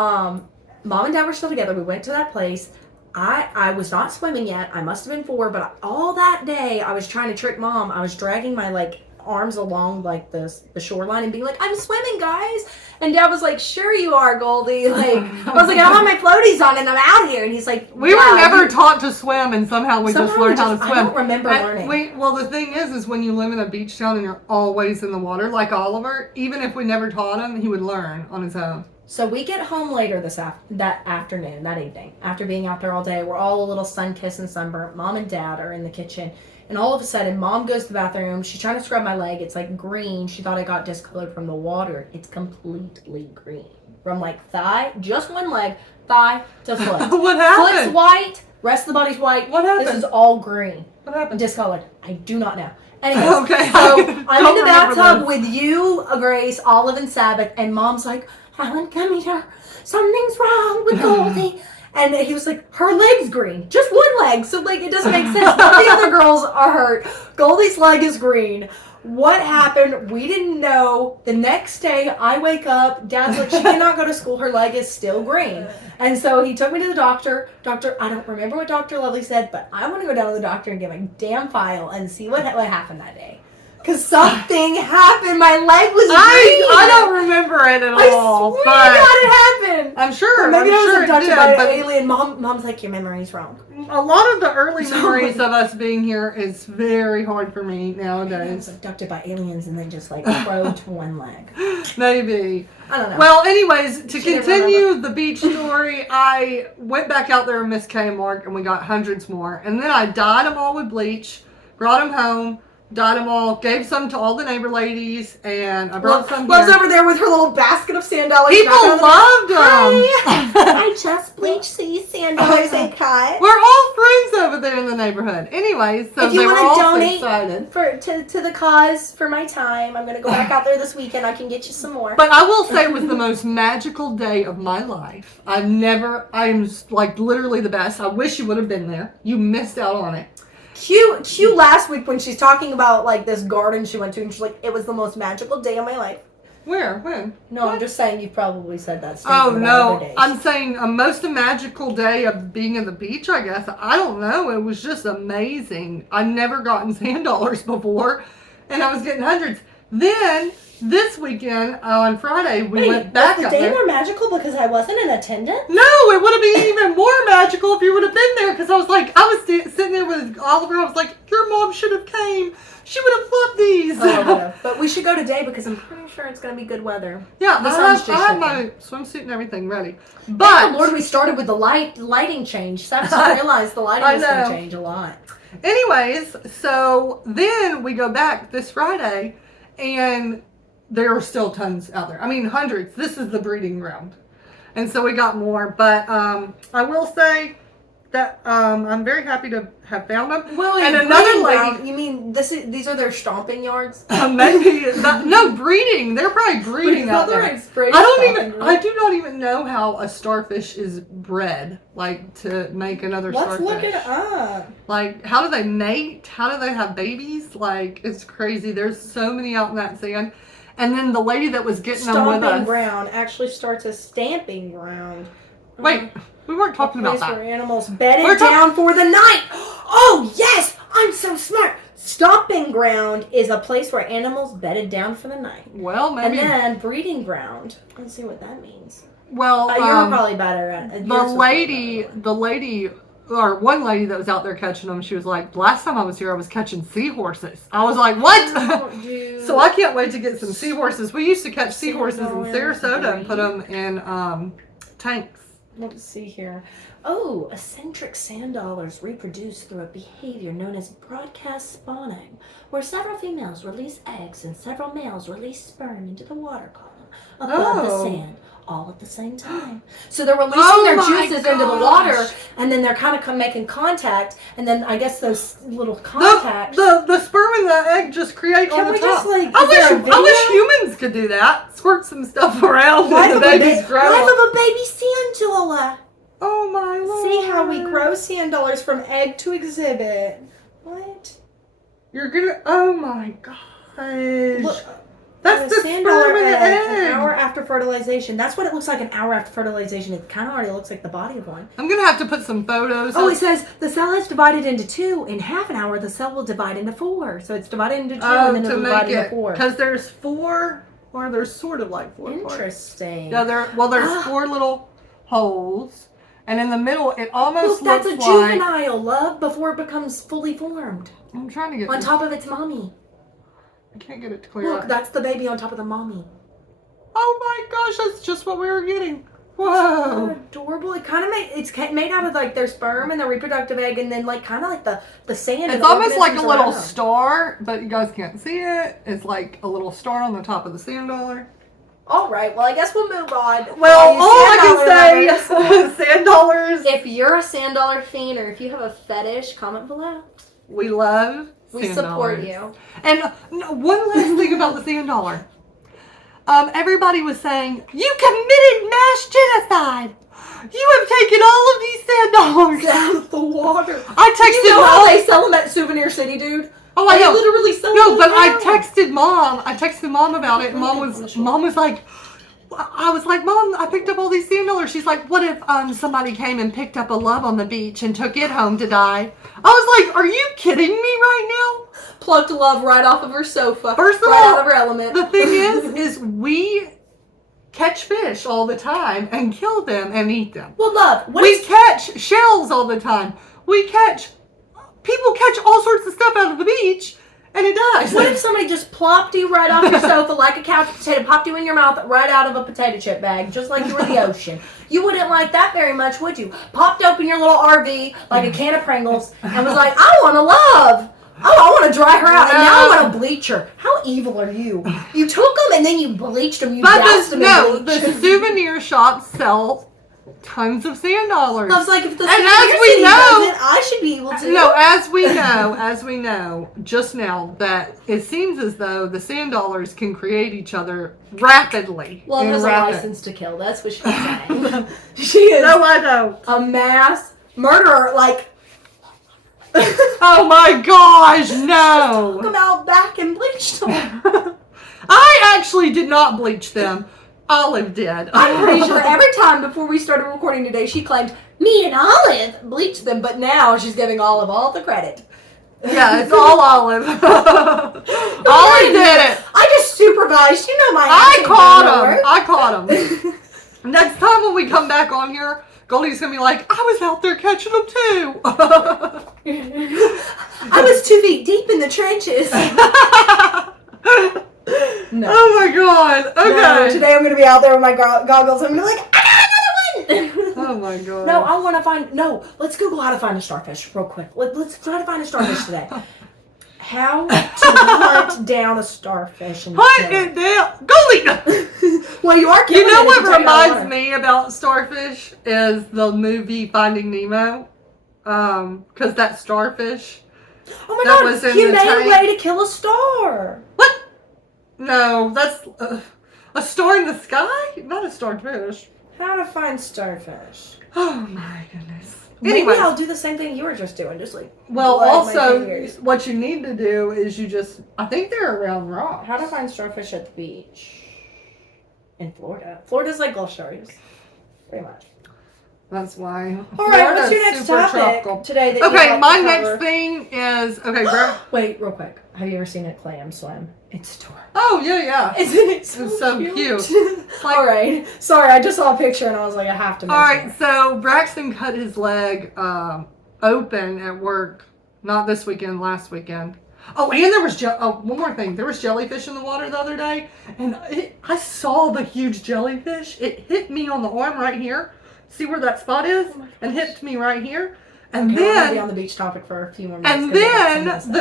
Mom and Dad were still together. We went to that place. I was not swimming yet. I must have been 4, but all that day I was trying to trick Mom. I was dragging my arms along the shoreline and being like, I'm swimming, guys. And Dad was like, sure you are, Goldie. I was like, I don't have my floaties on and I'm out here. And he's like, we were never taught to swim, and somehow we just learned how to swim. I don't remember learning. Well, the thing is when you live in a beach town and you're always in the water, like Oliver, even if we never taught him, he would learn on his own. So we get home later that evening, after being out there all day. We're all a little sun-kissed and sunburnt. Mom and Dad are in the kitchen. And all of a sudden, Mom goes to the bathroom. She's trying to scrub my leg. It's green. She thought I got discolored from the water. It's completely green. From thigh, just one leg, thigh to foot. What happened? Foot's white, rest of the body's white. What happened? This is all green. What happened? Discolored. I do not know. Anyways, Okay. so I'm in Don't the remember bathtub this. with you, Grace, Olive, and Sabbath, and Mom's like, Helen, come here. Something's wrong with Goldie. And he was like, her leg's green. Just one leg. So, it doesn't make sense. None of the other girls are hurt. Goldie's leg is green. What happened? We didn't know. The next day, I wake up. Dad's like, she cannot go to school. Her leg is still green. And so he took me to the doctor. I don't remember what Dr. Lovely said, but I want to go down to the doctor and get my damn file and see what happened that day. Because something happened. My leg was green. I don't remember it at all. I swear to God it happened. I'm sure. Or maybe I'm I was sure abducted it did, by an but alien. Mom's like, your memory's wrong. a lot of the early memories of us being here is very hard for me I was nowadays. abducted by aliens and then just probed one leg. Maybe. I don't know. Well, anyways, to She never continue the beach story, I went back out there with Miss K and Mark, and we got hundreds more. And then I dyed them all with bleach, brought them home, dyed them all, gave some to all the neighbor ladies, and I brought some Love's here. over there with her little basket of sand dollars. People loved them. I just bleached these sand dollars and cut. We're all friends over there in the neighborhood. Anyway, so If you they were want all to so donate excited. to the cause for my time, I'm going to go back out there this weekend. I can get you some more. But I will say it was the most magical day of my life. I'm literally the best. I wish you would have been there. You missed out on it. Q last week when she's talking about this garden she went to, and she's like, it was the most magical day of my life. Where? When? No, What? I'm just saying you probably said that statement Oh, about no. other days. I'm saying a most magical day of being at the beach, I guess. I don't know. It was just amazing. I've never gotten sand dollars before, and I was getting hundreds. Then, this weekend, on Friday, we went back was up the day there. more magical because I wasn't in attendance? No, it would have been even more magical if you would have been there, because I was sitting there with Oliver. I was like, your mom should have came. She would have loved these. But we should go today because I'm pretty sure it's going to be good weather. Yeah, The I sun's have, just I have my shining. swimsuit and everything ready. Thank But, the Lord, we started with the lighting change. So I just realized the lighting I is going know. to change a lot. anyways, so then we go back this Friday, and there are still tons out there. I mean, hundreds. This is the breeding ground. And so we got more. But I will say that I'm very happy to have found them. Well, and another lady... ground, you mean these are their stomping yards? Maybe no breeding. They're probably breeding out there. I do not even know how a starfish is bred, to make another Let's starfish. look it up. How do they mate? How do they have babies? It's crazy. There's so many out in that sand. And then the lady that was getting them with Stomping us. ground actually starts as stamping ground. Wait, we weren't talking about Place that. where animals bedded We're talking- down for the night. Oh yes! I'm so smart. Stomping ground is a place where animals bedded down for the night. Well, maybe. And then breeding ground. Let's see what that means. Well, you're probably better at it. the lady, or one lady that was out there catching them, she was like, last time I was here, I was catching seahorses. I was like, what? Oh, dude. So I can't wait to get some seahorses. We used to catch seahorses in Sarasota and put them in tanks. Let's see here. Oh, eccentric sand dollars reproduce through a behavior known as broadcast spawning, where several females release eggs and several males release sperm into the water column above the sand, all at the same time. So they're releasing their juices into the water, and then they're kind of making contact, and then I guess those little contacts. The sperm and the egg just create on the top. I wish humans could do that. Squirt some stuff around and the babies grow. Life of a baby sand dollar. Oh my Lord. See how we grow sand dollars from egg to exhibit. What? You're gonna, oh my gosh. Look, that's the sand sperm dollar and the egg. egg. An hour after fertilization. That's what it looks like an hour after fertilization. It kind of already looks like the body of one. I'm gonna have to put some photos. Oh, it says the cell is divided into 2. In half an hour, the cell will divide into 4. So it's divided into 2 and then it'll divide into 4. Because there's 4, or there's sort of like 4 Interesting. parts. Yeah, there's 4 little holes. And in the middle, it almost Look, that's looks a juvenile, love, before it becomes fully formed. I'm trying to get on top of its mommy. I can't get it to clear Look, up. that's the baby on top of the mommy. Oh my gosh, that's just what we were getting. So Whoa. adorable. It kind of it's made out of like their sperm and their reproductive egg, and then like kind of like the sand. It's almost like a little star, but you guys can't see it. It's like a little star on the top of the sand dollar. All right, well, I guess we'll move on. Well, all I can say, sand dollars. If you're a sand dollar fiend, or if you have a fetish, comment below. We love We sand support dollars. you. And one last thing about the sand dollar. Everybody was saying, you committed mass genocide. You have taken all of these sand dollars Out of the water. I texted You know how Mom. they sell them at Souvenir City, dude? Oh, I They know. literally sell No, them but I now. texted Mom about it, and Mom was like, I was like, Mom, I picked up all these sand dollars. She's like, what if somebody came and picked up a love on the beach and took it home to die? I was like, are you kidding me right now? Plucked love right off of her sofa. First of right all, out of her element. The thing is we catch fish all the time and kill them and eat them. Well, love, We catch shells all the time. People catch all sorts of stuff out of the beach and it dies. What if somebody just plopped you right off your sofa like a couch potato, popped you in your mouth right out of a potato chip bag, just like you were the ocean? You wouldn't like that very much, would you? Popped open your little RV like a can of Pringles and was like, I want to love. Oh, I want to dry her out, and now I want to bleach her. How evil are you? You took them and then you bleached them. You doused them in bleach. The souvenir shops sell tons of sand dollars. I was like, if the And Souvenir as we City know- does it, I should be able to. No, as we know, just now that it seems as though the sand dollars can create each other rapidly. Well, it in has a rapid- license to kill. That's what she's saying. She is No, I don't. a mass murderer. Like, Oh my gosh, no! took them out back and bleached them. I actually did not bleach them. Olive did. I'm pretty sure every time before we started recording today, she claimed me and Olive bleached them, but now she's giving Olive all the credit. Yeah, it's all Olive. Olive did it. I just supervised. You know my. I acting caught doesn't him. work. I caught him. Next time when we come back on here, Goldie's gonna be like, I was out there catching them too. I was 2 feet deep in the trenches. No. Oh my god. Okay. No, today I'm going to be out there with my goggles. I'm going to be like, I got another one. Oh my god. No, I want to find. No, let's Google how to find a starfish real quick. Let's try to find a starfish today. How to hunt down a starfish and Hunt kill it down. Goldie! Well, you are killing You know it if what you take it out of reminds water. me about starfish is the movie Finding Nemo. Because that starfish. Oh my that god, was in he the made tank. a way to kill a star. What? No, that's a star in the sky? Not a starfish. How to find starfish. Oh my goodness. Maybe Anyways, I'll do the same thing you were just doing, just like. well, glide my also, fingers. what you need to do is I think they're around rocks. How to find starfish at the beach in Florida. Florida's like Gulf Shores, pretty much. That's why. All right, what's Florida's your next super topic tropical. today that you Okay, like my to next cover? thing is okay. Wait, real quick. Have you ever seen a clam swim? It's adorable. Oh yeah. Isn't it so, It's so cute. Like- All right. Sorry, I just saw a picture and I was like, I have to mention All right, it. so Braxton cut his leg open at work. Not this weekend, last weekend. Oh, and there was one more thing. There was jellyfish in the water the other day, and I saw the huge jellyfish. It hit me on the arm right here. See where that spot is? And hit me right here. And Okay, we're gonna be then on the beach topic for a few more minutes. And 'cause I got then some of this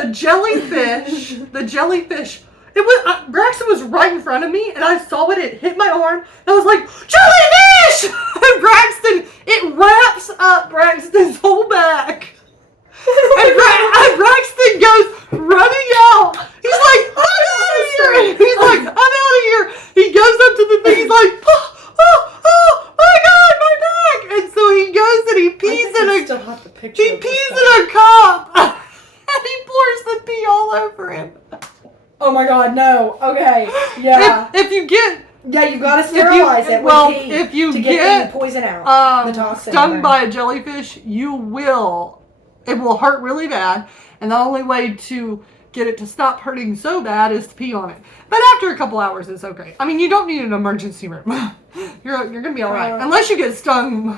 the jellyfish, it was, Braxton was right in front of me, and I saw it hit my arm, and I was like, jellyfish! And Braxton, it wraps up Braxton's whole back. And Braxton goes running out. He's like, I'm out of here. He's like, I'm out of here. He goes up to the thing, he's like, oh, my God, my back. And so he goes and he pees in a, still have the picture he of this pees guy. in a cup. And he pours the pee all over him. Oh my God, no. Okay, yeah. If you get Yeah, you've got to sterilize it well, with pee if you to get, the poison out. The toxin. stung by a jellyfish, it will hurt really bad, and the only way to get it to stop hurting so bad is to pee on it. But after a couple hours, it's okay. I mean, you don't need an emergency room. You're gonna be all right, unless you get stung.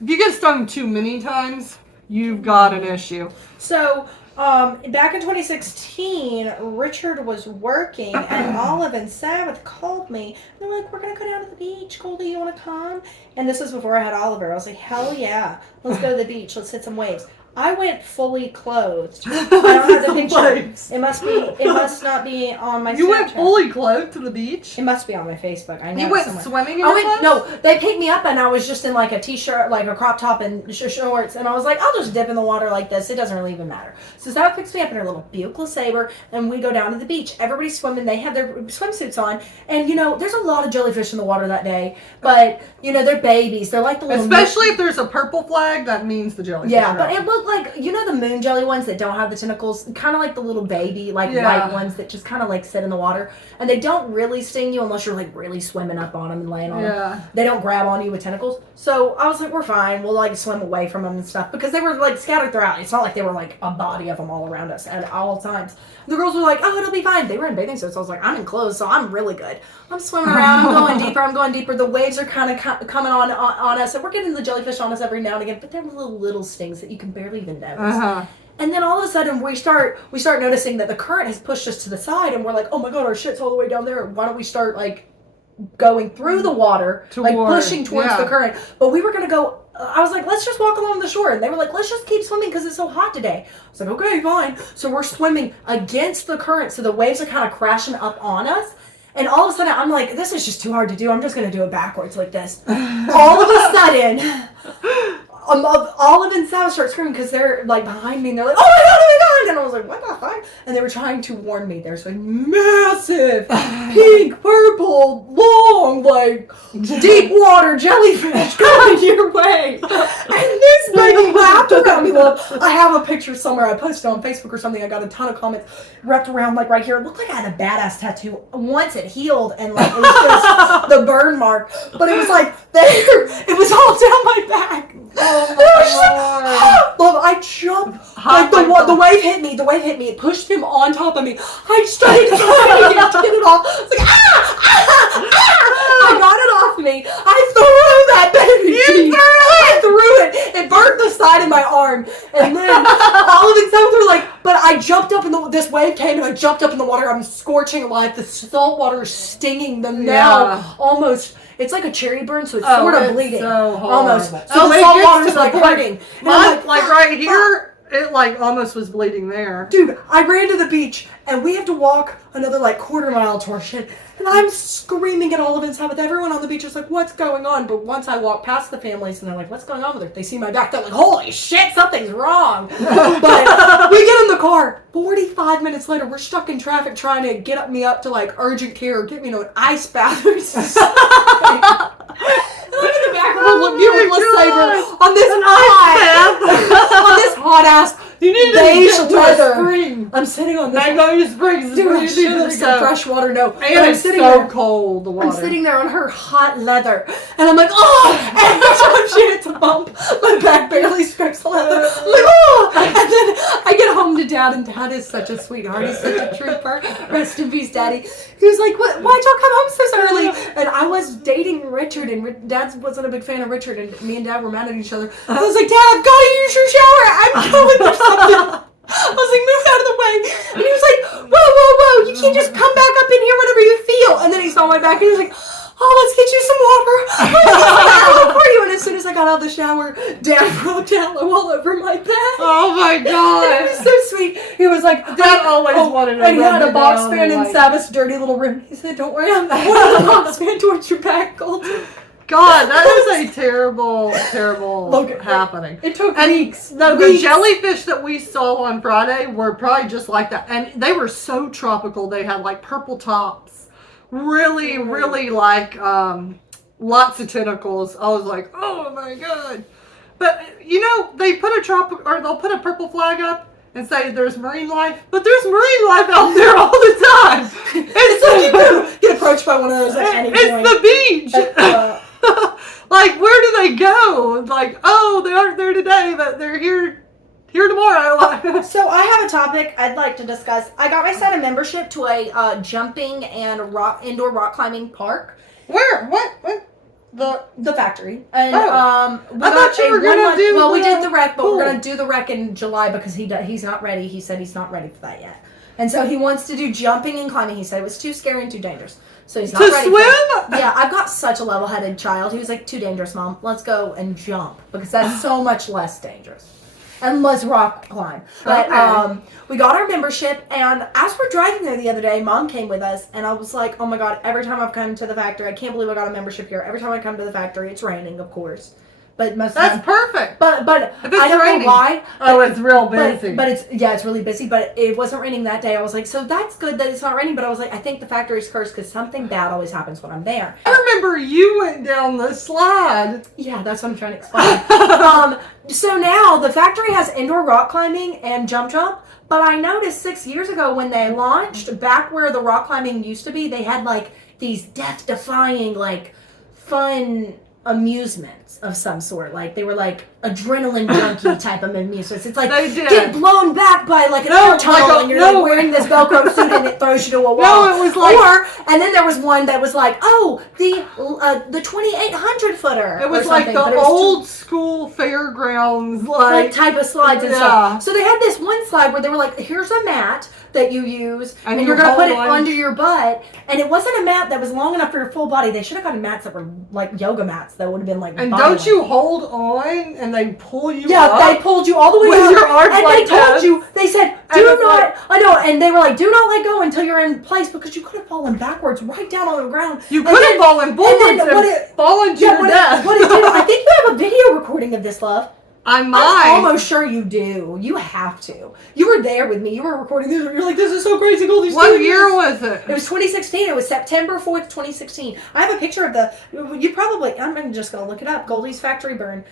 If you get stung too many times, you've got an issue. So, back in 2016, Richard was working, and Olive and Sabbath called me. They're like, we're going to go down to the beach. Goldie, you want to come? And this was before I had Oliver. I was like, hell yeah. Let's go to the beach. Let's hit some waves. I went fully clothed. I don't have the picture. It must not be on my You Snapchat. went fully clothed to the beach? It must be on my Facebook. I know. You went somewhere. swimming in I your went, clothes? no, they picked me up and I was just in like a t-shirt, like a crop top and shorts, and I was like, I'll just dip in the water like this. It doesn't really even matter. So Sarah picks me up in her little Buick LeSabre, and we go down to the beach. Everybody's swimming. They have their swimsuits on, and there's a lot of jellyfish in the water that day, but they're babies. They're like the little Especially if there's a purple flag, that means the jellyfish. yeah, are but out. it looked like the moon jelly ones that don't have the tentacles, kind of like the little baby, like white ones that just kind of like sit in the water, and they don't really sting you unless you're like really swimming up on them and laying on them. They don't grab on you with tentacles. So I was like, we're fine. We'll like swim away from them and stuff because they were like scattered throughout. It's not like they were like a body of them all around us at all times. The girls were like, oh, it'll be fine. They were in bathing suits. So I was like, I'm in clothes, so I'm really good. I'm swimming around. I'm going deeper. The waves are kind of coming on us, and we're getting the jellyfish on us every now and again. But they're little stings that you can barely even notice. And then all of a sudden we start noticing that the current has pushed us to the side, and we're like, oh my God, our shit's all the way down there. Why don't we start like going through the water, like pushing towards the current? But we were gonna go. I was like, let's just walk along the shore, and they were like, let's just keep swimming because it's so hot today. I was like, okay, fine. So we're swimming against the current, so the waves are kind of crashing up on us. And all of a sudden, I'm like, this is just too hard to do. I'm just going to do it backwards like this. All of a sudden, Olive and Sal start screaming because they're like behind me and they're like, oh my God. And I was like, what the fuck? And they were trying to warn me. There's like massive, pink, purple, long, like deep water jellyfish coming your way. And this lady wrapped around me. Look, I have a picture somewhere. I posted on Facebook or something. I got a ton of comments wrapped around like right here. It looked like I had a badass tattoo. Once it healed and like it was just the burn mark. But it was like there. It was all down my back. Love, I jumped. Like the wave hit me. The wave hit me. It pushed him on top of me. I started trying to get it off. I was like, I got it off me. I threw that baby. I threw it. It burnt the side of my arm. And then all of it sounds were like, but I jumped up this wave came and I jumped up in the water. I'm scorching alive. The salt water is stinging them now. Almost. It's like a cherry burn, so it's sort of bleeding. So almost. So oh, the salt water's like hurting. Like right here, it like almost was bleeding there. Dude, I ran to the beach and we have to walk another like quarter mile to our shit. And I'm screaming at Olive and Sabbath. Everyone on the beach is like, what's going on? But once I walk past the families and they're like, what's going on with her? They see my back. They're like, holy shit, something's wrong. But we get in the car. 45 minutes later, we're stuck in traffic trying to get me up to like urgent care or get me to an ice bath or something. Look at the back of the Buick LeSabre on this hot ass You need beige to leather. screen. I'm sitting on this. Magnolia Springs is Dude, where I you should need have to said go. fresh water. No, And but I'm it's sitting so there. cold, the water. I'm sitting there on her hot leather, and I'm like, oh! Every time she hits a bump, my back barely scrapes the leather. I'm like, oh! And then I get home to Dad, and Dad is such a sweetheart. He's such a trooper. Rest in peace, Daddy. He was like, what? Why'd y'all come home so early? And I was dating Richard, and Dad wasn't a big fan of Richard, and me and Dad were mad at each other. I was like, Dad, I've got to use your shower. I'm going or something. I was like, move out of the way. And he was like, whoa, you can't just come back up in here whenever you feel. And then he saw my back and he was like, oh, let's get you some water. For you. And as soon as I got out of the shower, Dad rubbed tallow all over my back. Oh my God. And it was so sweet. He was like, Dad always wanted to and he rub had a you box down fan in like- Sabbath's dirty little room. He said, don't worry, I'm pointing the box fan towards your back, Colton. God, that is a terrible Logan, happening. It took And weeks. no, the Weeks. jellyfish that we saw on Friday were probably just like that. And they were so tropical. They had like purple tops. Really, really like lots of tentacles. I was like, oh my God. But you know, they put they'll put a purple flag up and say there's marine life, but there's marine life out there all the time. It's like you get approached by one of those at any point. It's the beach. Like, where do they go? Like, oh, they aren't there today, but they're here tomorrow. So I have a topic I'd like to discuss. I got my son a membership to a jumping and indoor rock climbing park. Where? What? The factory. And Oh. we I got thought you a were gonna 1 month, do well, we the did the rec, but pool. we're gonna do the rec in July because he's not ready. He said he's not ready for that yet. And so he wants to do jumping and climbing. He said it was too scary and too dangerous. So he's not To ready swim? for it. Yeah, I've got such a level-headed child. He was like, too dangerous, Mom. Let's go and jump because that's so much less dangerous. And let's rock climb. But Okay. we got our membership, and as we're driving there the other day, Mom came with us, and I was like, oh my God, every time I've come to the factory, I can't believe I got a membership here. Every time I come to the factory, it's raining, of course. But most of the That's time, perfect. but If it's I don't raining. know why. Oh, it's real busy. But it's really busy. But it wasn't raining that day. I was like, so that's good that it's not raining. But I was like, I think the factory's cursed because something bad always happens when I'm there. I remember you went down the slide. Yeah, that's what I'm trying to explain. So now the factory has indoor rock climbing and jump. But I noticed 6 years ago when they launched, back where the rock climbing used to be, they had like these death-defying, like fun amusements of some sort. Like they were like adrenaline junkie type of amusements. It's like They did. get blown back by like an No, air tunnel like and you're like wearing this Velcro suit and it throws you to a wall. No, it was like- and then there was one that was like, oh, the 2,800 footer. It was or like something, the but it was old school fairgrounds, like type of slides and Yeah. stuff. So they had this one slide where they were like, here's a mat that you use and And you're you going to put it hold on. under your butt. And it wasn't a mat that was long enough for your full body. They should have gotten mats that were like yoga mats that would have been like And body don't length. you hold on and they pull you Yeah, up? they pulled you all the way With up. your arms and like they told this. you, they said, And do it's not, like- I know, and they were like, do not let go until you're in place because you could have fallen backwards right down on the ground. You And could then- have fallen forwards then what and it- fallen to Yeah, your death. what it did, I think you have a video recording of this, love. I I'm might. almost sure you do. You have to. You were there with me. You were recording this. You're like, this is so crazy. Goldie's What doing year this. was it? It was 2016. It was September 4th, 2016. I have a picture of you probably, I'm just going to look it up. Goldie's Factory Burn.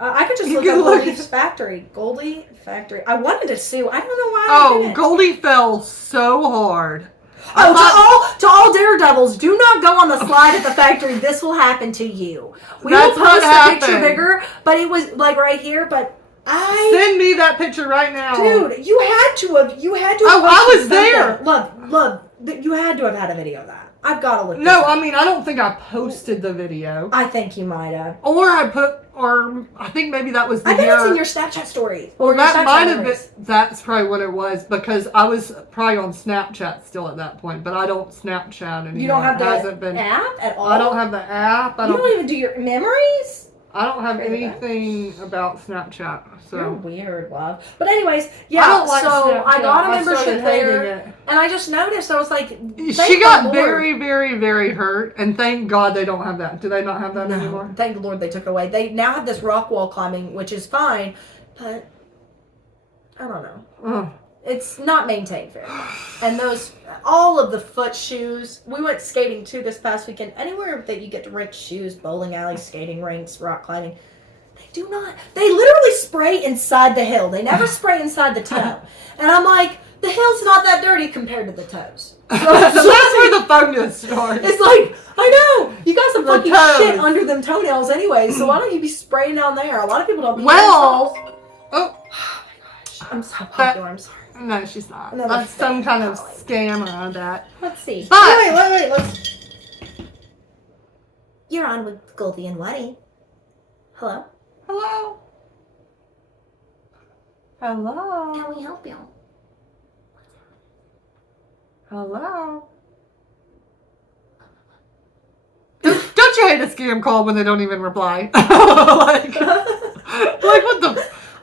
I could just You look can up look Goldie's Factory. Goldie Factory. I wanted to sue. I don't know why I Oh, didn't. Goldie fell so hard. I Oh, thought- to all daredevils, do not go on the slide at the factory. This will happen to you. We That's will what post a picture happened. bigger, but it was like right here, but Send me that picture right now. Dude, you had to have. Oh, I was there. Love, you had to have had a video of that. I've got to look. No, this up. I mean, I don't think I posted the video. I think you might have. Or I think maybe that was the I bet year. it's in your Snapchat stories. Or your that Snapchat might have been, memories. that's probably what it was because I was probably on Snapchat still at that point, but I don't Snapchat anymore. You don't have It the hasn't been. app at all. I don't have the app. You don't even do your memories. I don't have Really bad. anything about Snapchat. You're So weird, love. But anyways, yeah. I don't like so Snapchat. I got a I membership started hating there, it. and I just noticed. I was like, She thank got the Lord. very, very, very hurt, and thank God they don't have that. Do they not have that No, anymore? thank the Lord they took it away. They now have this rock wall climbing, which is fine, but I don't know. Ugh. It's not maintained very well. And all of the foot shoes, we went skating too this past weekend. Anywhere that you get to rent shoes, bowling alleys, skating rinks, rock climbing, they literally spray inside the hill. They never spray inside the toe. And I'm like, the heel's not that dirty compared to the toes. So that's where the fungus starts. It's like, I know, you got some The fucking toes. shit under them toenails anyway, so why don't you be spraying down there? A lot of people don't be Well, oh my gosh, I'm so popular, I'm sorry. no, she's not. Another That's some fake kind of Holly. scammer on that. Let's see. But Wait, let's... You're on with Goldie and Whatty. Hello? hello, hello, Can we help you? hello. Don't you hate a scam call when they don't even reply? like what the?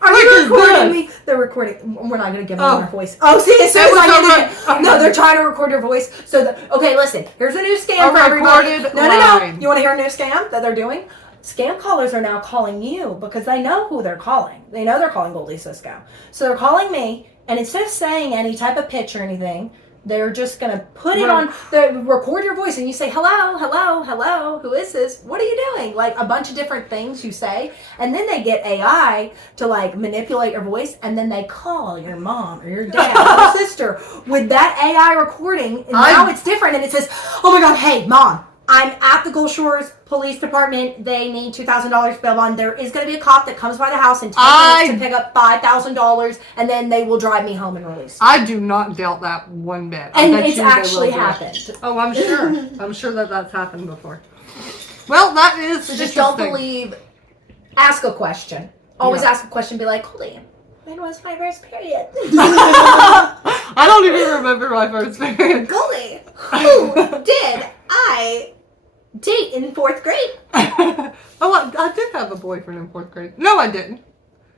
Are frick you is recording this? me? They're recording. We're not going to give them Oh. our voice. Oh, see, as soon That as was I so get much- it. No, they're trying to record your voice. So, okay, listen. Here's a new scam A for everybody. recorded No. line. You want to hear a new scam that they're doing? Scam callers are now calling you because they know who they're calling. They know they're calling Goldie Cisco. So they're calling me, and instead of saying any type of pitch or anything, they're just going to put it on, they record your voice, and you say, hello, hello, hello, who is this? What are you doing? Like a bunch of different things you say, and then they get AI to like manipulate your voice, and then they call your mom or your dad or your sister with that AI recording, and now it's different, and it says, oh my God, hey, mom, I'm at the Gulf Shores Police Department. They need $2,000 bail bond. There is going to be a cop that comes by the house in 10 minutes to pick up $5,000, and then they will drive me home and release me. I do not doubt that one bit. I And bet it's you they will actually do it. happened. Oh, I'm sure. I'm sure that that's happened before. Well, that is So just don't interesting. believe. Ask a question. Always Yeah. ask a question. Be like, Goldie, when was my first period? I don't even remember my first period. Goldie, who did I date in 4th grade? Oh, I did have a boyfriend in 4th grade. No, I didn't.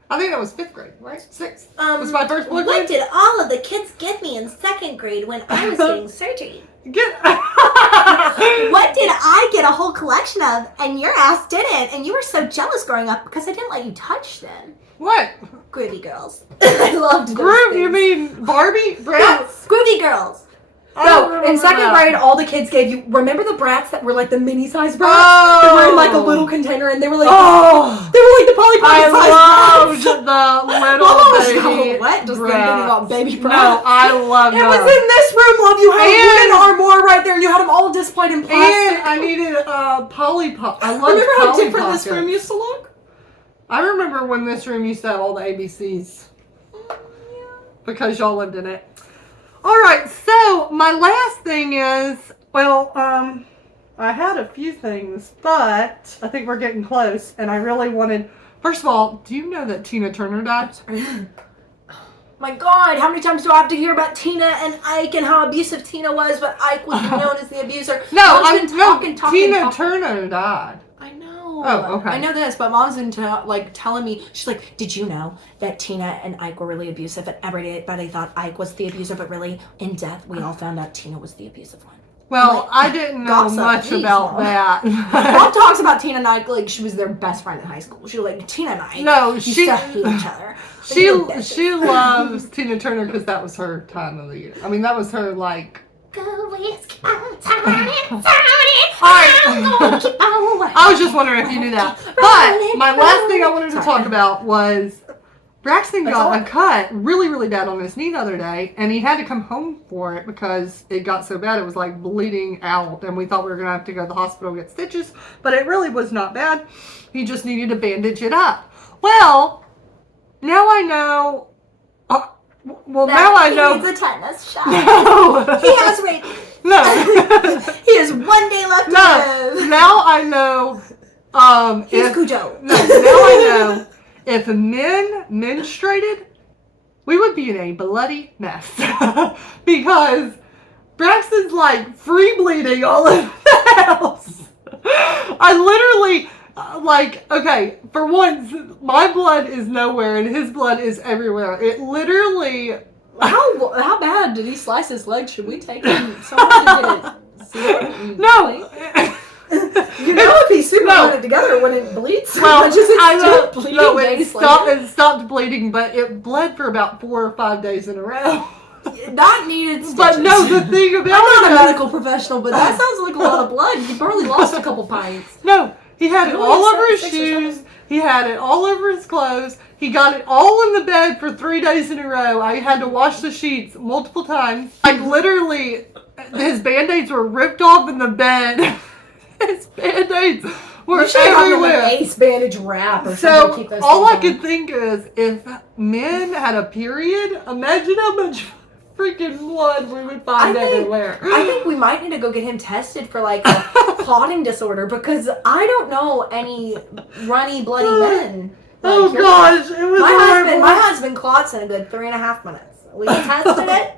I think that was 5th grade, right? 6th. Was my first boyfriend? What did all of the kids give me in 2nd grade when I was getting surgery? Get. What did I get a whole collection of and your ass didn't? And you were so jealous growing up because I didn't let you touch them. What? Groovy girls. I loved those Group? You things. mean Barbie? No, Brats? groovy girls. I don't No, in remember 2nd that. grade, all the kids gave you. Remember the brats that were like the mini-sized brats? They were in like a little container, and they were like, Oh, they were like the Polly I Pocket loved brats. the little Mama was baby so wet just thinking brats. about baby brats. No, I love It them. was in this room, love. You had And- one armoire right there, and you had them all displayed in plastic. And I needed Polly Pop. I loved Remember how Polly different this Pockets. room used to look? I remember when this room used to have all the ABCs. Because y'all lived in it. Alright, so my last thing is, well, I had a few things, but I think we're getting close, and I really wanted, first of all, do you know that Tina Turner died? My God, how many times do I have to hear about Tina and Ike and how abusive Tina was, but Ike was known as the abuser? No, Mom's been talking. Tina Turner died. I know. Oh, okay. I know this, but Mom's been telling me, she's like, did you know that Tina and Ike were really abusive? And everybody thought Ike was the abuser, but really, in death, we all found out Tina was the abusive one. Well, Like, I didn't know gossip, much please, about Mom. that. Mom talks about Tina and Ike like she was their best friend in high school. She was like, Tina and Ike No, used she- to hate each other. They were bitches. She loves Tina Turner because that was her time of the year. I mean, that was her, like... Go whiskey, turn it. Alright. I was just wondering if you knew that. But my last thing I wanted to talk about was Braxton got a cut really, really bad on his knee the other day, and he had to come home for it because it got so bad it was like bleeding out, and we thought we were going to have to go to the hospital and get stitches, but it really was not bad. He just needed to bandage it up. Well, now I know... now I know... He needs a tetanus shot. No. He has rabies. No. He has 1 day left to No. live. Now I know... He's if, Cujo. No, now I know if men menstruated, we would be in a bloody mess. Because Braxton's like free bleeding all over the house. I literally, okay, for once, my blood is nowhere and his blood is everywhere. It literally... How bad did he slice his leg? Should we take him somewhere to get it? No. You know, if he's super put it together when it bleeds so Well, much as it's I know, still bleeding no, days later. it stopped bleeding, but it bled for about 4 or 5 days in a row. Not needed stitches. But no, the thing about I'm not a it is- medical professional, but that sounds like a lot of blood. You probably lost a couple pints. No, he had it Really? all over his 6 or shoes. 7? He had it all over his clothes. He got it all in the bed for 3 days in a row. I had to wash the sheets multiple times. Like, literally, his Band-Aids were ripped off in the bed. His Band-Aids were You should have them everywhere. an ace bandage wrap or something to So, keep those all I things could think is, if men had a period, imagine how much freaking blood we would find everywhere. I think we might need to go get him tested for like a clotting disorder because I don't know any runny, bloody men. Like Oh gosh, it was horrible. My husband clots in a good 3.5 minutes. We tested it.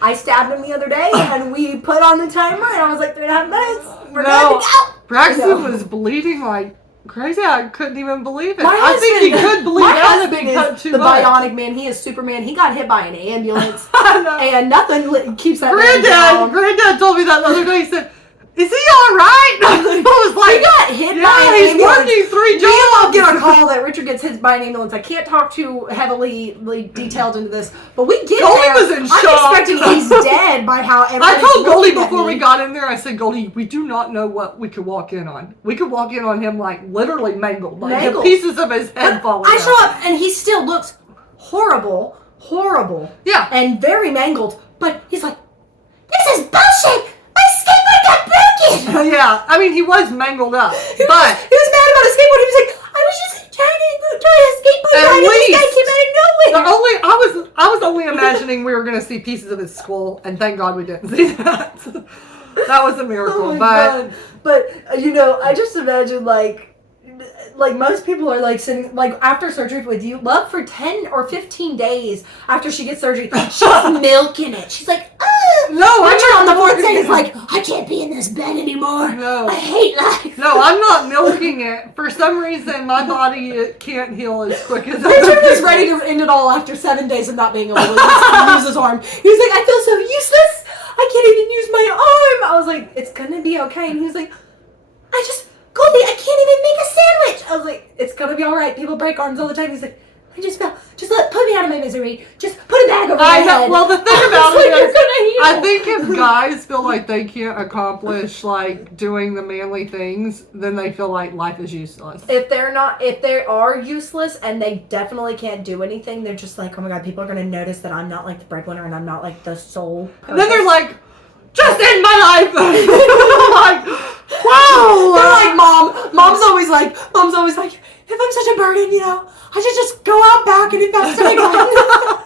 I stabbed him the other day and we put on the timer and I was like 3.5 minutes. We're good to go. Braxton was bleeding like crazy. I couldn't even believe it. My I think he husband- could bleed My out if husband he cut is too the much. bionic man. He is Superman. He got hit by an ambulance I know. and nothing keeps that man down. Granddad told me that the other day. He said, "Is he all right?" I was like, He got hit by "Yeah, an he's ambulance. working 3 We all jobs." get a call that Richard gets hit by an ambulance. I can't talk too heavily detailed into this, but we get Goldie there. was in I'm shock. expecting he's dead by how I everybody's told Goldie looking at before me. we got in there, I said, "Goldie, we do not know what we could walk in on. We could walk in on him like literally mangled. Like Mangled. pieces of his head falling I out." show up and he still looks horrible, Yeah. and very mangled. But he's like, "This is bullshit. My skateboard got broken." Yeah, I mean, he was mangled up, He but was mad about his skateboard. He was like, "I was just trying a skateboard At ride, and this least- guy came out of nowhere." I was only imagining we were gonna see pieces of his skull, and thank God we didn't see that. That was a miracle, Oh my but God. But you know, I just imagine like most people are like sitting like after surgery with you, love for 10 or 15 days after she gets surgery, she's milking it. She's like, no, I'm Richard not on the fourth day milking is like, "I can't be in this bed anymore. No. I hate life." No, I'm not milking it. For some reason, my body it can't heal as quick as Richard was ready to end it all after 7 days of not being able to use his arm. He was like, "I feel so useless. I can't even use my arm." I was like, "It's gonna be okay." And he was like, "Goldie, I can't even make a sandwich." I was like, "It's gonna be all right. People break arms all the time." He's like, "Put me out of my misery. Just put a bag over my I know. head." Well, the thing I was about like, it "You're is, gonna heal." I think if guys feel like they can't accomplish like doing the manly things, then they feel like life is useless. If they are useless and they definitely can't do anything, they're just like, "Oh my God, people are gonna notice that I'm not like the breadwinner and I'm not like the sole person." And then they're like, "Just end my life." I'm like, wow. They're like, Mom's always like, "If I'm such a burden, you know, I should just go out back and invest in a gun."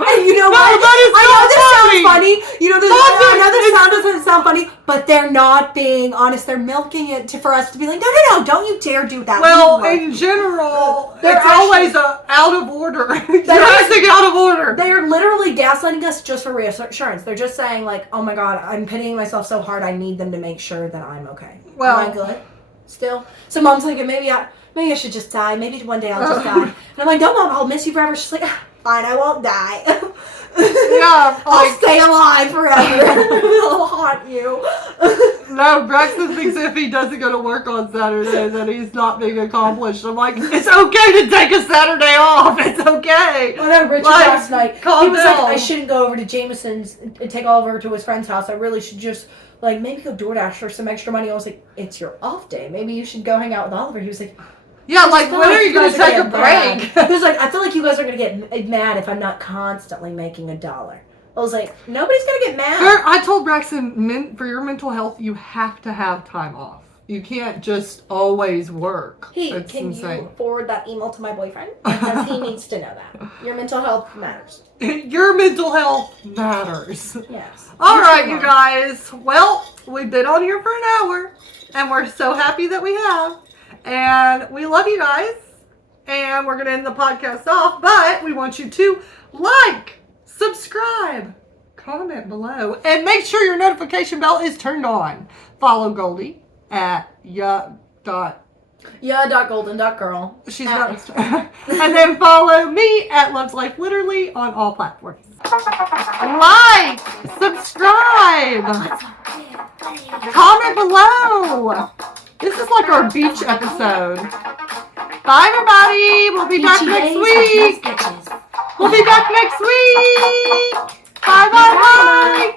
And you know No, what? that is I know so this funny. sounds funny. You know, I know this It's- sound doesn't sound funny, but they're not being honest. They're milking it for us to be like, no, don't you dare do that. Well, We in general, They're it's always out of order. You're acting out of order. They're literally gaslighting us just for reassurance. They're just saying like, "Oh my God, I'm pitying myself so hard. I need them to make sure that I'm okay." Well- Am I good? Still. So Mom's like, maybe I should just die. Maybe one day I'll just die. And I'm like, "No, Mom, I'll miss you forever." She's like, "Fine, I won't die. Yeah, I'll like, stay alive forever. I'll haunt you." no, Braxton thinks if he doesn't go to work on Saturday, that he's not being accomplished. I'm like, it's okay to take a Saturday off. It's okay. Oh no, Richard Like, last night, calm he was like, down. "I shouldn't go over to Jameson's and take all over to his friend's house. I really should just like maybe go DoorDash for some extra money." I was like, "It's your off day. Maybe you should go hang out with Oliver." He was like, Yeah, "I like, feel when are you going guys to take a getting mad." break? He was like, "I feel like you guys are going to get mad if I'm not constantly making $1." I was like, "Nobody's going to get mad." I told Braxton, for your mental health, you have to have time off. You can't just always work. Hey, It's can insane. you forward that email to my boyfriend? Because he needs to know that. Your mental health matters. Your mental health matters. Yes. All right, you guys. Well, we've been on here for an hour, and we're so happy that we have. And we love you guys. And we're going to end the podcast off, but we want you to like, subscribe, comment below, and make sure your notification bell is turned on. Follow Goldie at Yeah.golden.girl. She's not. And then follow me at Loves Life Literally on all platforms. Like, subscribe, comment below. This is like our beach episode. Bye, everybody. We'll be back next week. We'll be back next week. Bye, bye, bye.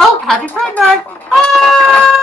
Oh, happy Pride Night. Bye.